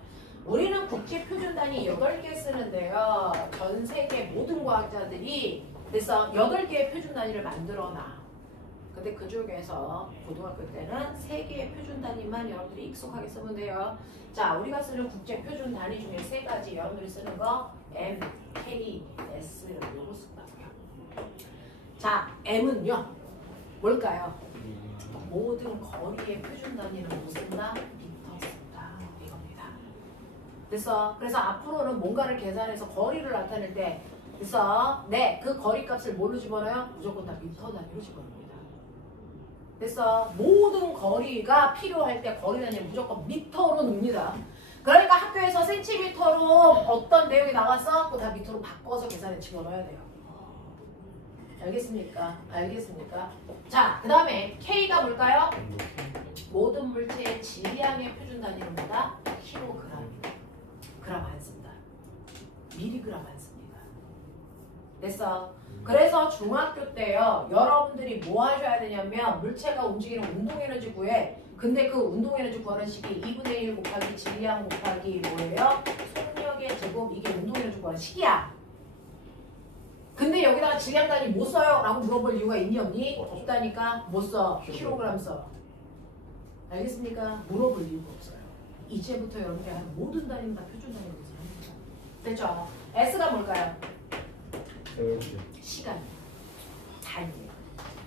우리는 국제 표준 단위 8개 쓰는데요. 전 세계 모든 과학자들이 됐어. 8개의 표준 단위를 만들어놔. 근데 그 중에서 고등학교 때는 3개의 표준 단위만 여러분들이 익숙하게 쓰면 돼요. 자, 우리가 쓰는 국제 표준 단위 중에 3가지 여러분들이 쓰는 거 M, K, S 이런 거 쓴다고요. 자, M은요. 뭘까요? 모든 거리의 표준 단위는 뭐 쓴다? 미터 쓴다. 이겁니다. 그래서 앞으로는 뭔가를 계산해서 거리를 나타낼 때 그래서 그 거리 값을 뭘로 집어넣어요? 무조건 다 미터 단위로 집어넣습니다. 그래서 모든 거리가 필요할 때 거리 단위를 무조건 미터로 넣습니다. 그러니까 학교에서 센티미터로 어떤 내용이 나왔어? 그거 다 미터로 바꿔서 계산에 집어넣어야 돼요. 알겠습니까? 알겠습니까? 자, 그 다음에 K가 뭘까요? 모든 물체의 질량의 표준 단위는 뭐다? 킬로그램입니다. 그램 안 쓴다. 미리그램 안 씁니다. 됐어? 그래서 중학교 때요. 여러분들이 뭐 하셔야 되냐면 물체가 움직이는 운동에너지 구해. 근데 그 운동에너지 구하는 식이 2분의 1 곱하기 질량 곱하기 뭐예요? 속력의 제곱 이게 운동에너지 구하는 식이야. 근데 여기다가 질량 단위 못 써요? 라고 물어볼 이유가 있니 없니? 없다니까 못 써. 킬로그램 써. 알겠습니까? 물어볼 이유가 없어요. 이제부터 여러분들이 하는 모든 단위는 다 표준 단위로 계산합니다. 됐죠? S가 뭘까요? 시간. 단위.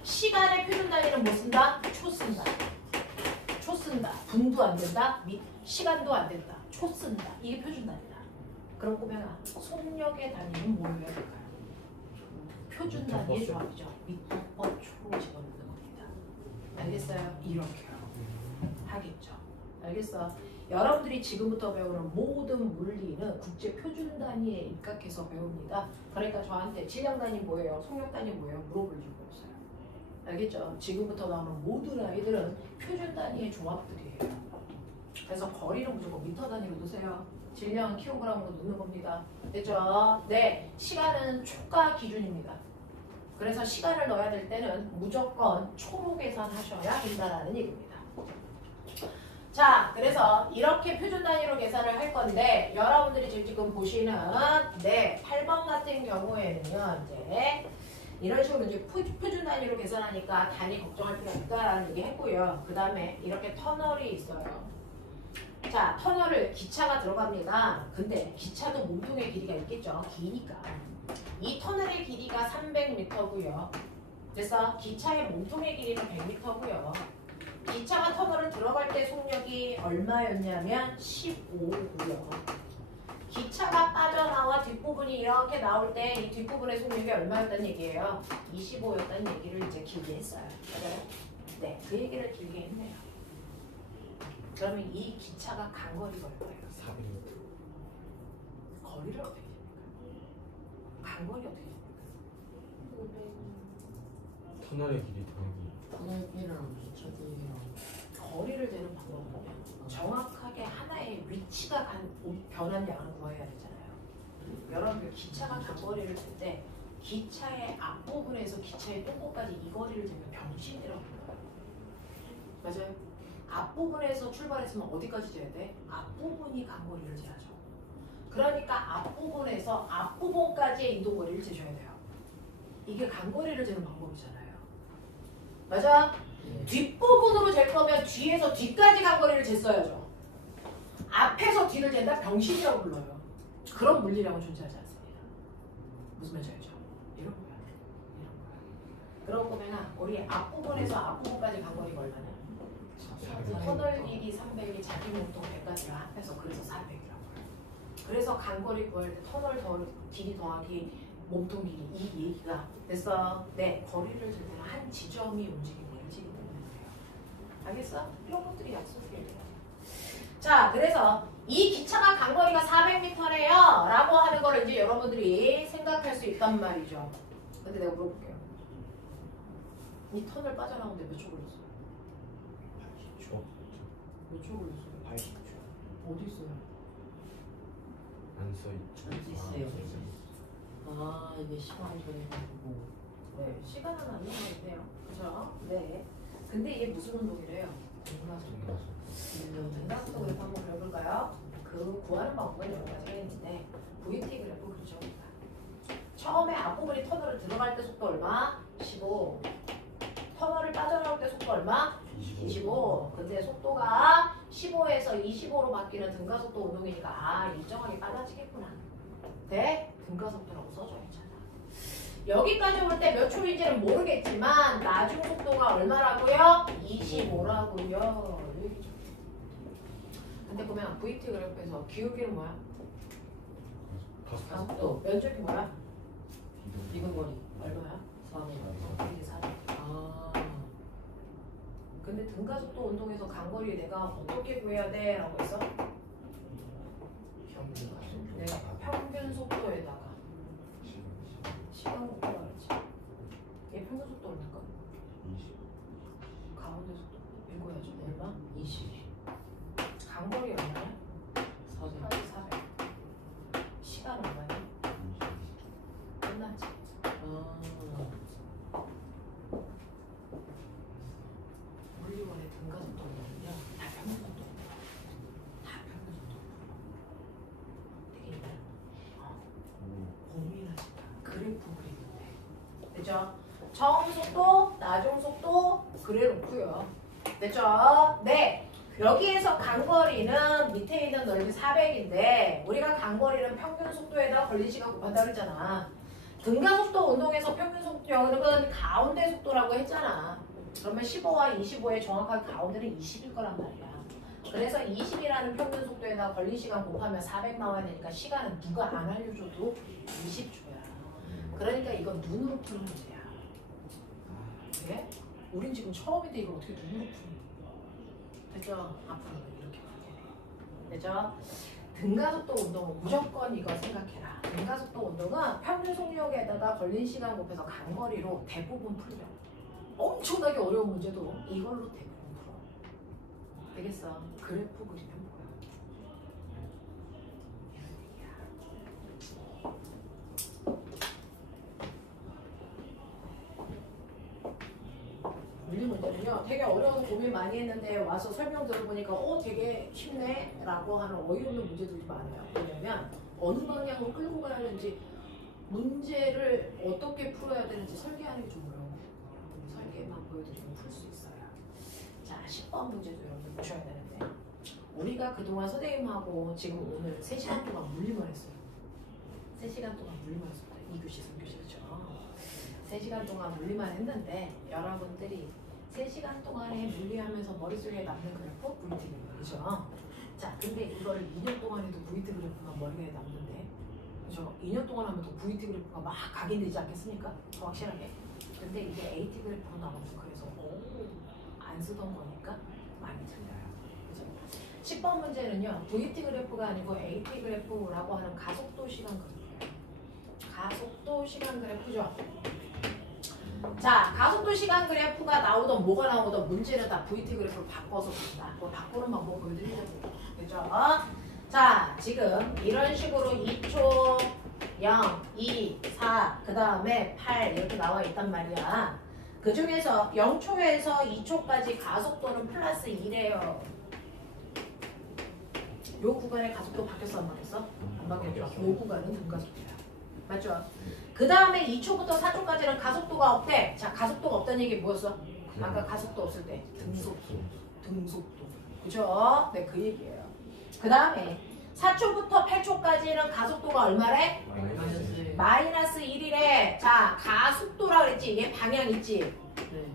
시간의 표준 단위는 뭐 쓴다? 초 쓴다. 초 쓴다. 분도 안 된다. 시간도 안 된다. 초 쓴다. 이게 표준 단위다. 그럼 꼬맹아, 속력의 단위는 뭘로 해야 될까요? 표준 단위의 조합이죠. 미터퍼 초로 집어넣는 겁니다. 알겠어요? 이렇게요. 하겠죠. 알겠어? 여러분들이 지금부터 배우는 모든 물리는 국제 표준 단위에 입각해서 배웁니다. 그러니까 저한테 질량 단위 뭐예요? 속력 단위 뭐예요? 물어볼 이유가 없어요. 알겠죠? 지금부터 나오는 모든 아이들은 표준 단위의 조합들이에요. 그래서 거리는 무조건 미터 단위로 넣으세요. 질량은 킬로그램으로 넣는 겁니다. 됐죠? 네, 시간은 초가 기준입니다. 그래서 시간을 넣어야 될 때는 무조건 초로 계산하셔야 된다라는 얘기입니다. 자, 그래서 이렇게 표준 단위로 계산을 할 건데 여러분들이 지금 보시는 8번 같은 경우에는요. 이제 이런 식으로 이제 표준 단위로 계산하니까 단위 걱정할 필요 없다라는 얘기 했고요. 그 다음에 이렇게 터널이 있어요. 자, 터널을 기차가 들어갑니다. 근데 기차도 몸통의 길이가 있겠죠. 기니까. 이 터널의 길이가 300m고요. 그래서 기차의 몸통의 길이는 100m고요. 기차가 터널을 들어갈 때 속력이 얼마였냐면 15고요. 기차가 빠져나와 뒷부분이 이렇게 나올 때 이 뒷부분의 속력이 얼마였다는 얘기예요? 25였다는 얘기를 이제 길게 했어요. 맞아요? 네, 그 얘기를 길게 했네요. 그러면 이 기차가 간거리가 얼마예요? 400m. 거리를 어떻게 됩니까? 간거리 어떻게 됩니까? 터널의 길이 더하기. 터널이랑 기차들이랑 거리를 재는 방법은 정확하게 하나의 위치가 변한 양을 구해야 되잖아요. 여러분들 기차가 간거리를 잴 때 기차의 앞부분에서 기차의 똥꼬까지 이 거리를 재면 병신이라고 불러요. 맞아요? 앞부분에서 출발했으면 어디까지 재야 돼? 앞부분이 간거리를 재야죠. 그러니까 앞부분에서 앞부분까지의 이동거리를 재셔야 돼요. 이게 간거리를 재는 방법이잖아요. 맞아? 뒷부분으로 잴 거면 뒤에서 뒤까지 간거리를 쟀어야죠. 앞에서 뒤를 잰다? 병신이라고 불러요. 그런 물리량은 존재하지 않습니다. 무슨 말인지 알죠? 이런 거야. 이런 거야. 그런 거면 우리 앞부분에서 앞부분까지 간거리가 얼마냐? 터널 길이 300이 자기 몸통 100까지가 합해서 그래서 400이라고 해요. 그래서 간거리 구할 때 터널 길이 더하기 몸통 길이 이 얘기가 됐어. 네, 거리를 잴 때는 한 지점이 움직이고 일찍이 되는 거예요. 알겠어? 이런 것들이 약속이 돼요. 자, 그래서 이 기차가 간거리가 400m래요 라고 하는 거를 이제 여러분들이 생각할 수 있단 말이죠. 근데 내가 물어볼게요. 이 터널 빠져나오는데 몇 초 걸렸어? 80초. 몇 초 걸렸어요? 80초. 어디 있어요? 안 써있죠. 안 써있어요. 아 이게 시간이 전해가지고. 네, 시간은 안 나와있네요. 그죠? 네. 근데 이게 무슨 운동이래요? 등가속도 그래프 한번 그려볼까요? 그 구하는 방법은 여러 가지가 있는데 VT 그래프 그리죠. 처음에 앞부분이 터널을 들어갈 때 속도 얼마? 15. 터널을 빠져나올 때 속도 얼마? 25. 근데 속도가 15에서 25로 바뀌는 등가속도 운동이니까 아 일정하게 빨라지겠구나. 네? 등가속도라고 써져 있잖아. 여기까지 올 때 몇 초인지는 모르겠지만 나중 속도가 얼마라고요? 25라고요. 근데 보면 VT 그래프에서 기울기는 뭐야? 가속도. 면적이 뭐야? 이건 거리 얼마야? 4m. 이게 4. 아 근데 등가속도 운동에서 간거리 내가 어떻게 구해야 돼? 라고 했어? 네, 평균 속도에다가 시간 속도가 그렇지. 얘 평균 속도 얼마일까? 20. 가운데 속도 읽어야죠. 얼마? 20. 간거리 얼마야? 400. 400. 시간 얼마야? 20. 끝났지. 물리원의 등가속도 운동은요 다 평균 속도. 다 평균 속도. 되게 힘들어. 고민하지 마. 그래프 그리면 돼. 됐죠? 처음 속도, 나중 속도 그래놓고요. 됐죠? 네. 여기에서 간거리는 밑에 있는 넓이 400인데 우리가 간거리는 평균 속도에다 걸린 시간 곱한다 그랬잖아. 등가속도 운동에서 평균 속도는 가운데 속도라고 했잖아. 그러면 15와 25의 정확하게 가운데는 20일 거란 말이야. 그래서 20이라는 평균 속도에다 걸린 시간 곱하면 400 나와야 되니까 시간은 누가 안 알려줘도 20초야. 그러니까 이건 눈으로 푸는 문제야. 네? 우린 지금 처음인데 이걸 어떻게 눈으로 푸는 거야? 됐죠? 앞으로는 이렇게 풀게 돼. 됐죠? 등가속도 운동은 무조건 이거 생각해라. 등가속도 운동은 평균 속력에다가 걸린 시간 곱해서 간거리로 대부분 풀려. 엄청나게 어려운 문제도 이걸로 대부분 풀어. 되겠어? 그래프 그리면 뭐야? 이런 얘기야. 물리 문제는요 되게 어려워서 고민 많이 했는데 와서 설명 들어보니까 되게 쉽네 라고 하는 어이없는 문제들이 많아요. 왜냐면 어느 방향으로 끌고 가야 되는지 문제를 어떻게 풀어야 되는지 설계하는 게 좀 어려워요. 설계만 보여드리면 풀 수 있어요. 자, 10번 문제도 여러분들 보셔야 되는데 우리가 그동안 선생님하고 지금 오늘 3시간 동안 물리만 했어요. 3시간 동안 물리만 했어요. 2교시, 3교시 그죠? 3시간 동안 물리만 했는데 여러분들이 3시간 동안에 물리하면서 머릿속에 남는 그래프 VT 그래프 그죠? 자, 근데 이거를 2년 동안 해도 VT 그래프가 머리에 남는데 그죠? 2년 동안 하면 또 VT 그래프가 막 각인되지 않겠습니까? 더 확실하게. 근데 이게 AT 그래프로 나오면 그래서 안 쓰던 거니까 많이 틀려요. 그죠? 10번 문제는요. VT 그래프가 아니고 AT 그래프라고 하는 가속도 시간 그래프예요. 가속도 시간 그래프죠. 자, 가속도 시간 그래프가 나오던 뭐가 나오던 문제는 다 VT 그래프를 바꿔서 본다. 그거 바꾸는 방법 보여드리려고. 그죠? 자, 지금 이런 식으로 2초, 0, 2, 4, 그 다음에 8 이렇게 나와 있단 말이야. 그 중에서 0초에서 2초까지 가속도는 플러스 2래요. 요 구간의 가속도 바뀌었어 안 바뀌었어? 안 바뀌었죠. 요 구간은 등가속도야. 맞죠? 그 다음에 2초부터 4초까지는 가속도가 없대. 자, 가속도가 없다는 얘기 뭐였어? 아까 가속도 없을 때 등속도. 등속도. 그죠? 네, 그 얘기예요. 그 다음에 4초부터 8초까지는 가속도가 얼마래? 마이너스 1이래. 자, 가속도라 그랬지. 얘 방향 있지? 네.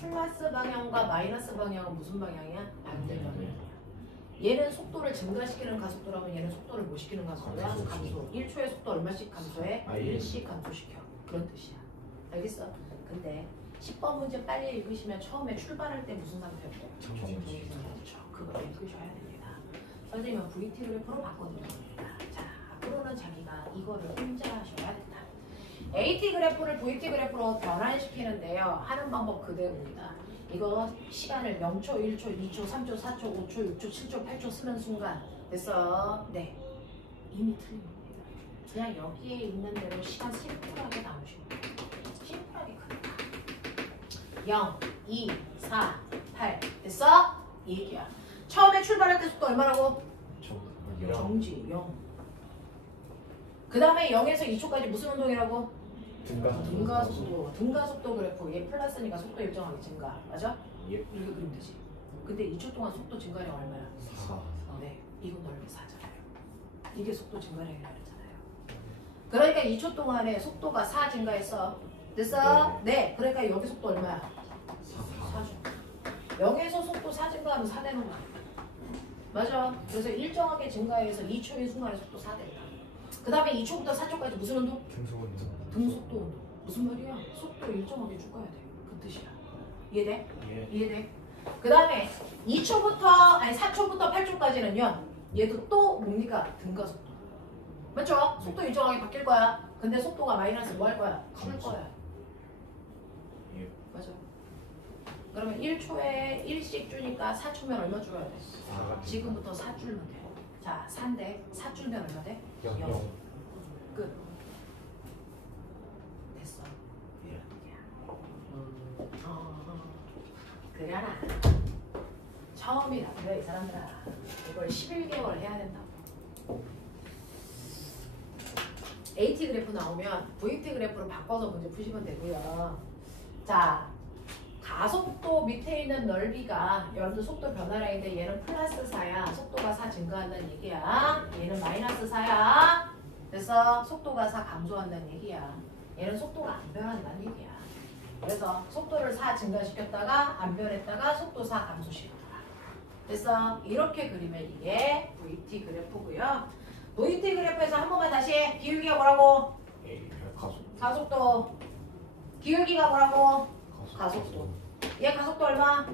플러스 방향과 마이너스 방향은 무슨 방향이야? 반대 방향이야. 얘는 속도를 증가시키는 가속도라면 얘는 속도를 못 시키는 가속도야. 감소. 감소. 1초에 속도 얼마씩 감소해? 아, 예. 1씩 감소시켜. 그런 뜻이야. 알겠어? 근데 10번 문제 빨리 읽으시면 처음에 출발할 때 무슨 상태였고? 정지. 그렇죠. 그걸 읽으셔야 됩니다. 선생님은 VT 그래프로 바꿔드릴 겁니다. 자, 앞으로는 자기가 이거를 혼자 하셔야 된다. AT 그래프를 VT 그래프로 변환시키는데요. 하는 방법 그대로입니다. 이거 시간을 0초, 1초, 2초, 3초, 4초, 5초, 6초, 7초, 8초 쓰는 순간 됐어? 네. 이미 틀린 겁니다. 그냥 여기에 있는 대로 시간 심플하게 나누시면 돼요. 심플하게 크니까. 0, 2, 4, 8 됐어? 이 얘기야. 처음에 출발할 때 속도 얼마라고? 정지 0. 그 다음에 0에서 2초까지 무슨 운동이라고? 등가속도. 등가속도 그래프. 얘 플러스니까 속도 일정하게 증가. 맞아? 예. 이거 그리면 되지. 근데 2초 동안 속도 증가량 얼마야? 4. 네. 이거 넓이 4잖아요. 이게 속도 증가량이라고 했잖아요. 그러니까 2초 동안에 속도가 4 증가했어. 됐어? 네. 그러니까 여기 속도 얼마야? 4죠. 0에서 속도 4 증가하면 4 되는 거야. 맞아. 그래서 일정하게 증가해서 2초인 순간에 속도 4 된다. 그 다음에 2초부터 4초까지 무슨 운동? 등속도 운동. 무슨 말이야? 속도 일정하게 죽어야 돼. 그 뜻이야. 이해돼? 예. 이해돼? 그 다음에 4초부터 8초까지는요. 얘도 또 뭡니까? 등가속도. 맞죠? 속도 일정하게 바뀔 거야. 근데 속도가 마이너스 뭐 할 거야? 줄 거야. 예. 맞아. 그러면 1초에 1씩 주니까 4초면 얼마 줄어야 돼? 4가 지금부터 4 줄면 돼. 자, 4인데 4 줄면 얼마 돼? 0. 끝. 됐어. 이런 얘기야. 그래나 처음이라 그래 이 사람들아. 이걸 11개월 해야 된다고. AT 그래프 나오면 VT 그래프로 바꿔서 문제 푸시면 되고요. 자, 가속도 밑에 있는 넓이가 여러분들 속도 변화량인데 얘는 플러스 4야. 속도가 4 증가한다는 얘기야. 얘는 마이너스 4야. 그래서 속도가 4 감소한다는 얘기야. 얘는 속도가 안 변한다는 얘기야. 그래서 속도를 4 증가시켰다가 안 변했다가 속도 4 감소시켰다가. 그래서 이렇게 그리면 이게 VT 그래프고요. VT 그래프에서 한 번만 다시 해. 기울기가 뭐라고? 가속도. 기울기가 뭐라고? 가속도. 얘 가속도 얼마?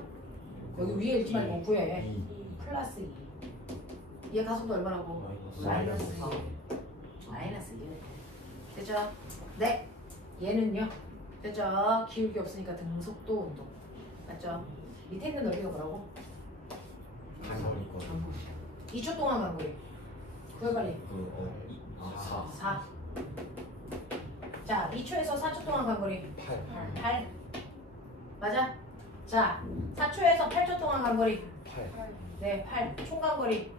여기 위에 읽지 말고 구해. 플러스 2. 얘 가속도 얼마라고? 마이너스 2. 마이너스 2. 됐죠? 네. 얘는요. 됐죠? 기울기 없으니까 등속도 운동. 맞죠? 밑에 있는 넓이가 뭐라고? 간거니까. 2초 동안 간거리. 그걸 빨리. 4. 4. 자, 2초에서 4초 동안 간거리. 8. 8. 맞아? 자, 4초에서 8초 동안 간거리. 8. 네, 8. 총 간거리.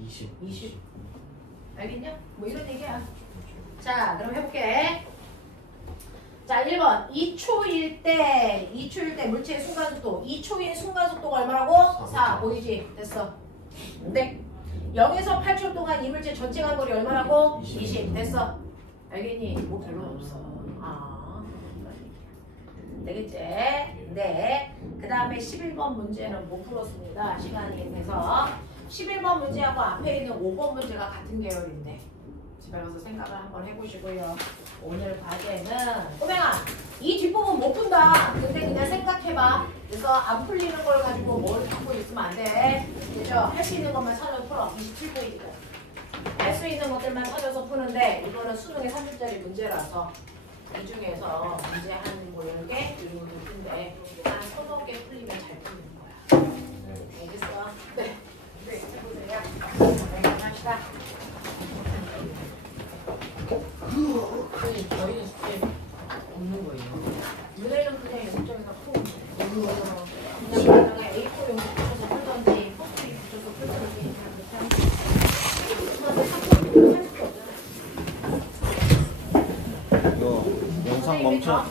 20. 알겠냐? 뭐 이런 얘기야. 자, 그럼 해볼게. 자, 1번. 2초일 때 물체의 순간속도. 2초인 순간속도가 얼마라고? 4. 보이지? 됐어. 네. 0에서 8초 동안 이 물체 전체 간거리 얼마라고? 20. 됐어. 알겠니? 뭐 별로 없어. 되겠지? 네. 그 다음에 11번 문제는 못 풀었습니다. 시간이 돼서. 11번 문제하고 앞에 있는 5번 문제가 같은 계열인데 집에 가서 생각을 한번 해보시고요. 오늘 과제는 꼬맹아 이 뒷부분 못 푼다. 근데 그냥 생각해봐. 그래서 안 풀리는 걸 가지고 뭘 갖고 있으면 안 돼. 그죠? 할 수 있는 것만 찾아서 풀어. 27페이지고. 할 수 있는 것들만 찾아서 푸는데 이거는 수능의 3주짜리 문제라서 이 중에서 문제 한 뭐 10개? 이 정도 푼데 한 3-4개 풀리면 잘 풀리는 거야. 알겠어? 네. 네, 해보세요. 네, 합시다. 저희 숙제 없는 거예요. 문제는 그냥 영점에서 푸는 거예요. 그냥 나중에 A4 용지 붙여서 풀던지 포스트잇 붙여서 풀던지 그냥 이거 영상 멈춰.